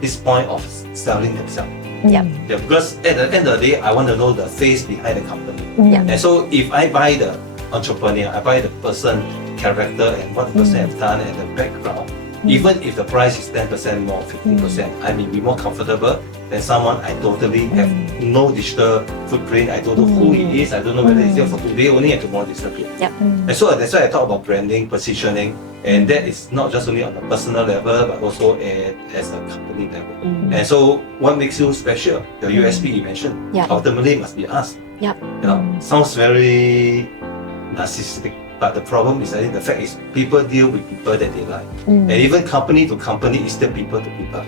this point of selling themselves. Yeah. Yeah, because at the end of the day, I want to know the face behind the company. Yeah. And so if I buy the entrepreneur, I buy the person, character, and what the person have done and the background, even if the price is 10% more, 15%, I may be more comfortable than someone I totally have no digital footprint. I don't know who he is. I don't know whether he's here for today only and tomorrow disappear. Yep. And so that's why I talk about branding, positioning, and that is not just only on the personal level, but also as a company level. And so what makes you special? Your USP you mentioned. Yeah. Ultimately must be us. Yep. You know, sounds very narcissistic. But the problem is, I think the fact is people deal with people that they like. And even company to company is still people to people.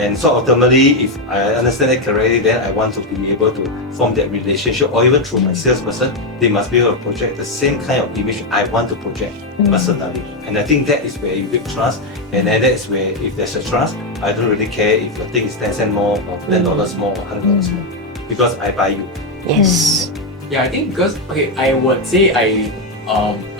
And so ultimately, if I understand it correctly, then I want to be able to form that relationship, or even through my salesperson, they must be able to project the same kind of image I want to project personally. And I think that is where you build trust. And then that is where, if there's a trust, I don't really care if your thing is 10 cents more, or $10 more, or $100 more, because I buy you. Yes. Yeah, I think because, okay, I would say I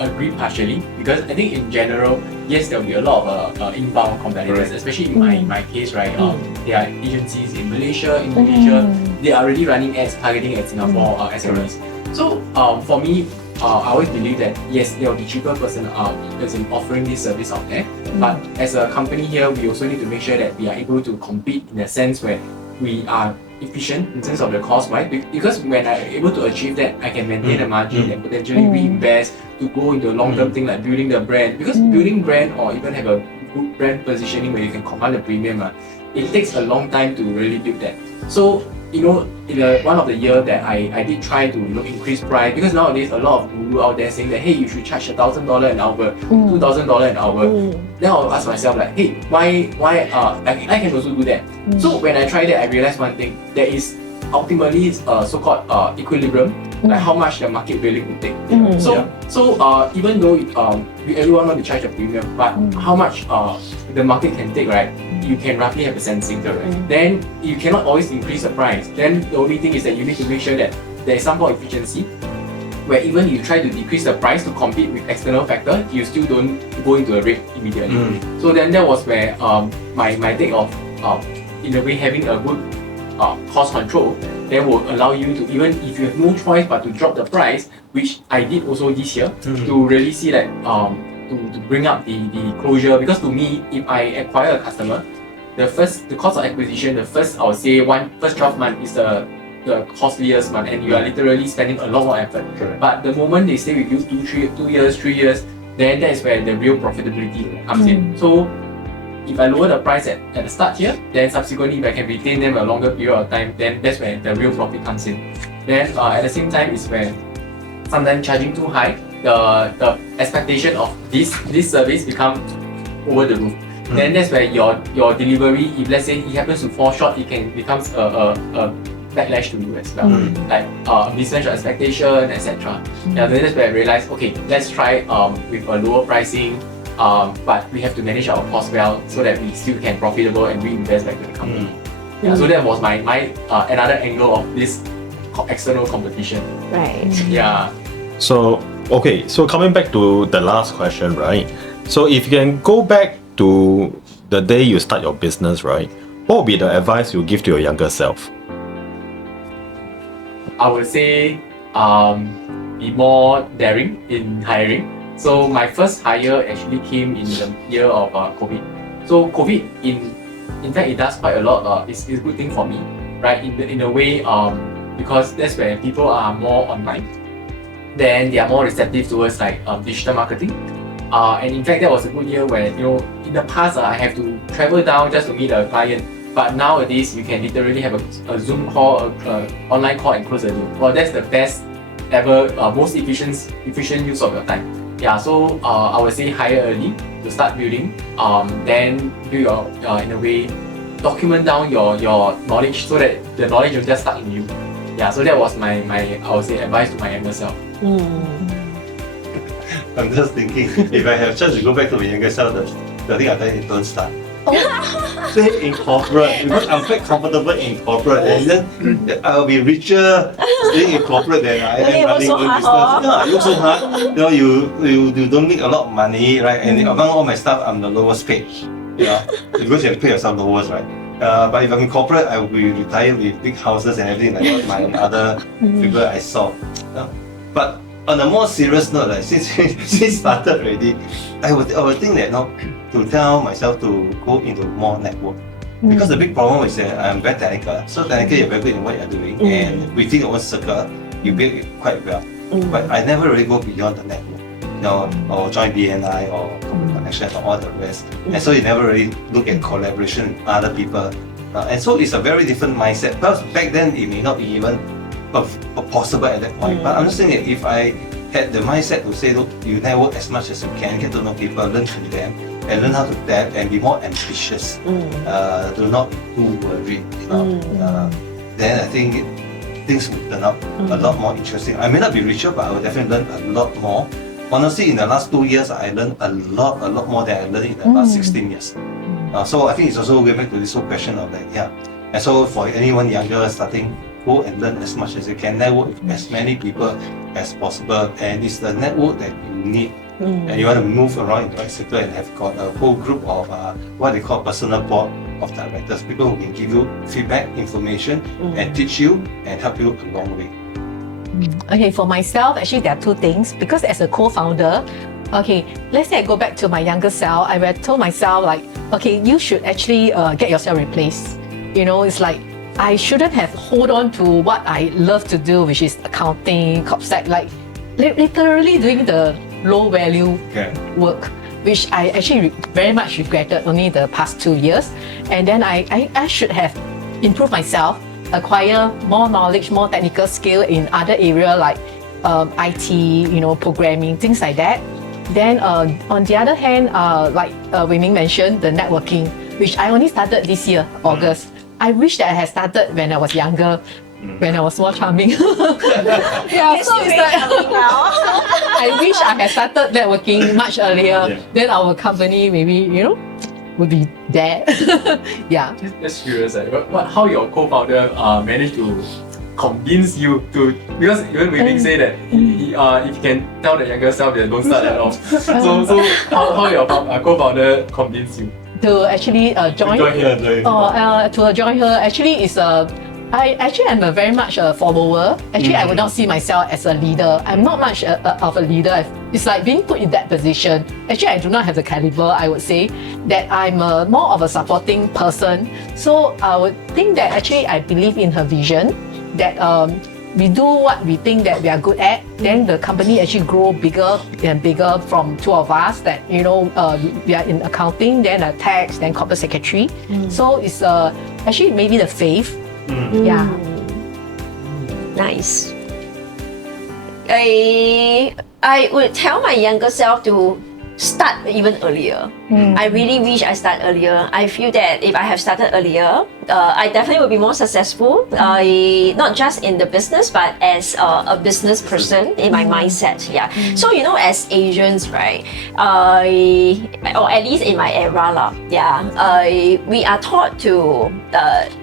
agree partially, because I think in general, yes, there will be a lot of inbound competitors, especially in my case, right? There are agencies in Malaysia, Indonesia, they are already running ads targeting at Singapore SMEs. So for me, I always believe that yes, there will be cheaper person as in offering this service out there, but as a company here, we also need to make sure that we are able to compete in a sense where we are efficient in terms of the cost, right? Because when I'm able to achieve that, I can maintain a margin and potentially reinvest to go into a long-term thing like building the brand. Because building brand or even have a good brand positioning where you can command a premium, it takes a long time to really build that. So, you know, in one of the year that I did try to increase price, because nowadays a lot of guru out there saying that, hey, you should charge $1,000 an hour, $2,000 an hour. Then I'll ask myself like, hey, why I can also do that. So when I tried that, I realized one thing, there is ultimately so-called equilibrium, like how much the market willing to take. So even though everyone want to charge a premium, but how much the market can take, right? You can roughly have a sensing. Then you cannot always increase the price. Then the only thing is that you need to make sure that there is some more efficiency, where even you try to decrease the price to compete with external factor, you still don't go into a rate immediately. So then that was where my take of in a way having a good cost control then will allow you to, even if you have no choice but to drop the price, which I did also this year, to really see that to bring up the closure. Because to me, if I acquire a customer, the cost of acquisition, the first, I would say, first 12 months is the costliest one, and you are literally spending a lot more effort. But the moment they stay with you 2 years, 3 years, then that is where the real profitability comes in. So if I lower the price at the start here, then subsequently if I can retain them a longer period of time, then that's where the real profit comes in. Then at the same time is when sometimes charging too high, the expectation of this service becomes over the roof. Then that's where your delivery, if let's say it happens to fall short, it can becomes a backlash to you as well. Like mismatch your expectation, etc. Yeah, then that's where I realized, okay, let's try with a lower pricing, but we have to manage our cost well so that we still can profitable and reinvest back to the company. Yeah, so that was my another angle of this external competition. Right. Yeah. So, okay, so coming back to the last question, right? So if you can go back to the day you start your business, right? What would be the advice you give to your younger self? I would say be more daring in hiring. So my first hire actually came in the year of COVID. So COVID, in fact, it does quite a lot. It's a good thing for me, right? In a way, because that's where people are more online. Then they are more receptive towards like digital marketing. And in fact, that was a good year where, you know, in the past I have to travel down just to meet a client. But nowadays, you can literally have a Zoom call, online call and close a deal. Well, that's the best ever most efficient use of your time. Yeah, so I would say hire early to start building. Then do your in a way document down your knowledge so that the knowledge will just stuck in you. Yeah, so that was my I would say advice to my younger self. I'm just thinking, if I have chance to go back to my younger self, the thing I tell you, don't start. Stay in corporate because I'm quite comfortable in corporate, and then I'll be richer staying in corporate than I am running my own business. Yeah, you work so hard. You know, you don't make a lot of money, right? And among all my staff, I'm the lowest paid. Yeah, because you have to pay yourself lowest, right? But if I'm in corporate, I will be retired with big houses and everything like what my other figure I saw. Yeah. But on a more serious note, like, since started already, I would think that to tell myself to go into more network. Because the big problem is that I'm very technical. So technically you're very good in what you're doing, and within your own circle, you build it quite well. But I never really go beyond the network. Or join BNI or connection or all the rest. And so you never really look at collaboration with other people. And so it's a very different mindset. Perhaps back then it may not be even possible at that point. But I'm just saying that if I had the mindset to say, look, you network as much as you can, get to know people, learn from them, and learn how to adapt and be more ambitious. Do not be too worried. Then I think things would turn out a lot more interesting. I may not be richer, but I will definitely learn a lot more. Honestly, in the last 2 years, I learned a lot more than I learned in the last 16 years. So I think it's also going back to this whole question of like, and so for anyone younger starting, go and learn as much as you can, network with as many people as possible, and it's the network that you need. And you want to move around in the right sector and have got a whole group of what they call personal board of directors, people who can give you feedback, information, and teach you and help you a long way. Okay, for myself, actually there are two things. Because as a co-founder, okay, let's say I go back to my younger self, I would have told myself like, okay, you should actually get yourself replaced. You know, it's like, I shouldn't have hold on to what I love to do, which is accounting, CorpSec, like literally doing the low value work, which I actually very much regretted only the past 2 years. And then I should have improved myself, acquire more knowledge, more technical skill in other area like IT, programming, things like that. Then on the other hand, like Wei Ming mentioned, the networking, which I only started this year, August. I wish that I had started when I was younger, when I was more charming. Yeah, so it's like I wish I had started networking much earlier. Then our company maybe, would be there. Yeah. Just curious, how your co-founder managed to convince you to, because even Wei Ming say that if you can tell the younger self that don't start at all. So how your co-founder convinced you? To actually join her. To join her, actually is I am a very much a follower. Actually, I would not see myself as a leader. I'm not much of a leader. It's like being put in that position. Actually, I do not have the caliber. I would say that I'm more of a supporting person. So I would think that actually I believe in her vision that we do what we think that we are good at, then the company actually grow bigger and bigger from two of us that, we are in accounting, then tax, then corporate secretary. So it's actually maybe the faith. Yeah. Nice. I would tell my younger self to start even earlier. I really wish I start earlier. I feel that if I have started earlier, I definitely would be more successful, not just in the business, but as a business person in my mindset. Yeah. So, as Asians, right, or at least in my era, we are taught to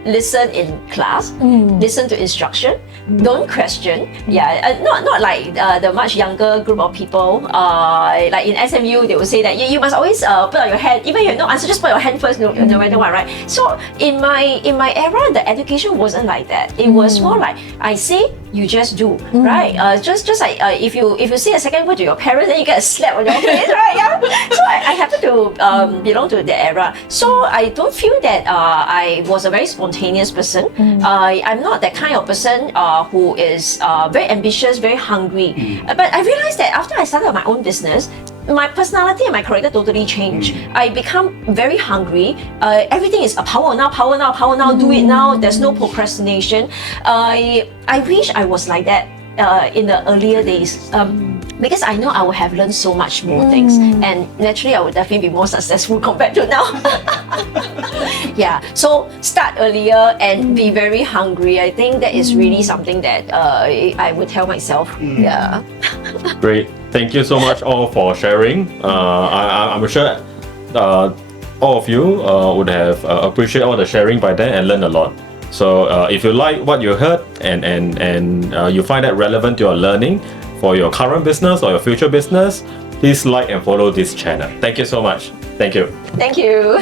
listen in class, listen to instruction, don't question. Not like the much younger group of people, like in SMU, they will say that you must always put out your hand, even if you have no answer, just put your hand first, no matter what, right? So in my era, the education wasn't like that. It was more like, I say, you just do, right? Just like if you say a second word to your parents, then you get a slap on your face, right? Yeah. So I happen to belong to the era. So I don't feel that I was a very spontaneous person. I'm not that kind of person who is very ambitious, very hungry. But I realized that after I started my own business, my personality and my character totally changed. I become very hungry. Everything is a power now, do it now. There's no procrastination. I wish I was like that in the earlier days. Because I know I would have learned so much more things, and naturally I would definitely be more successful compared to now. Yeah, so start earlier and be very hungry. I think that is really something that I would tell myself. Yeah. Great. Thank you so much all for sharing. I'm sure all of you would have appreciate all the sharing by then and learn a lot. So if you like what you heard and you find that relevant to your learning for your current business or your future business, please like and follow this channel. Thank you so much. Thank you. Thank you.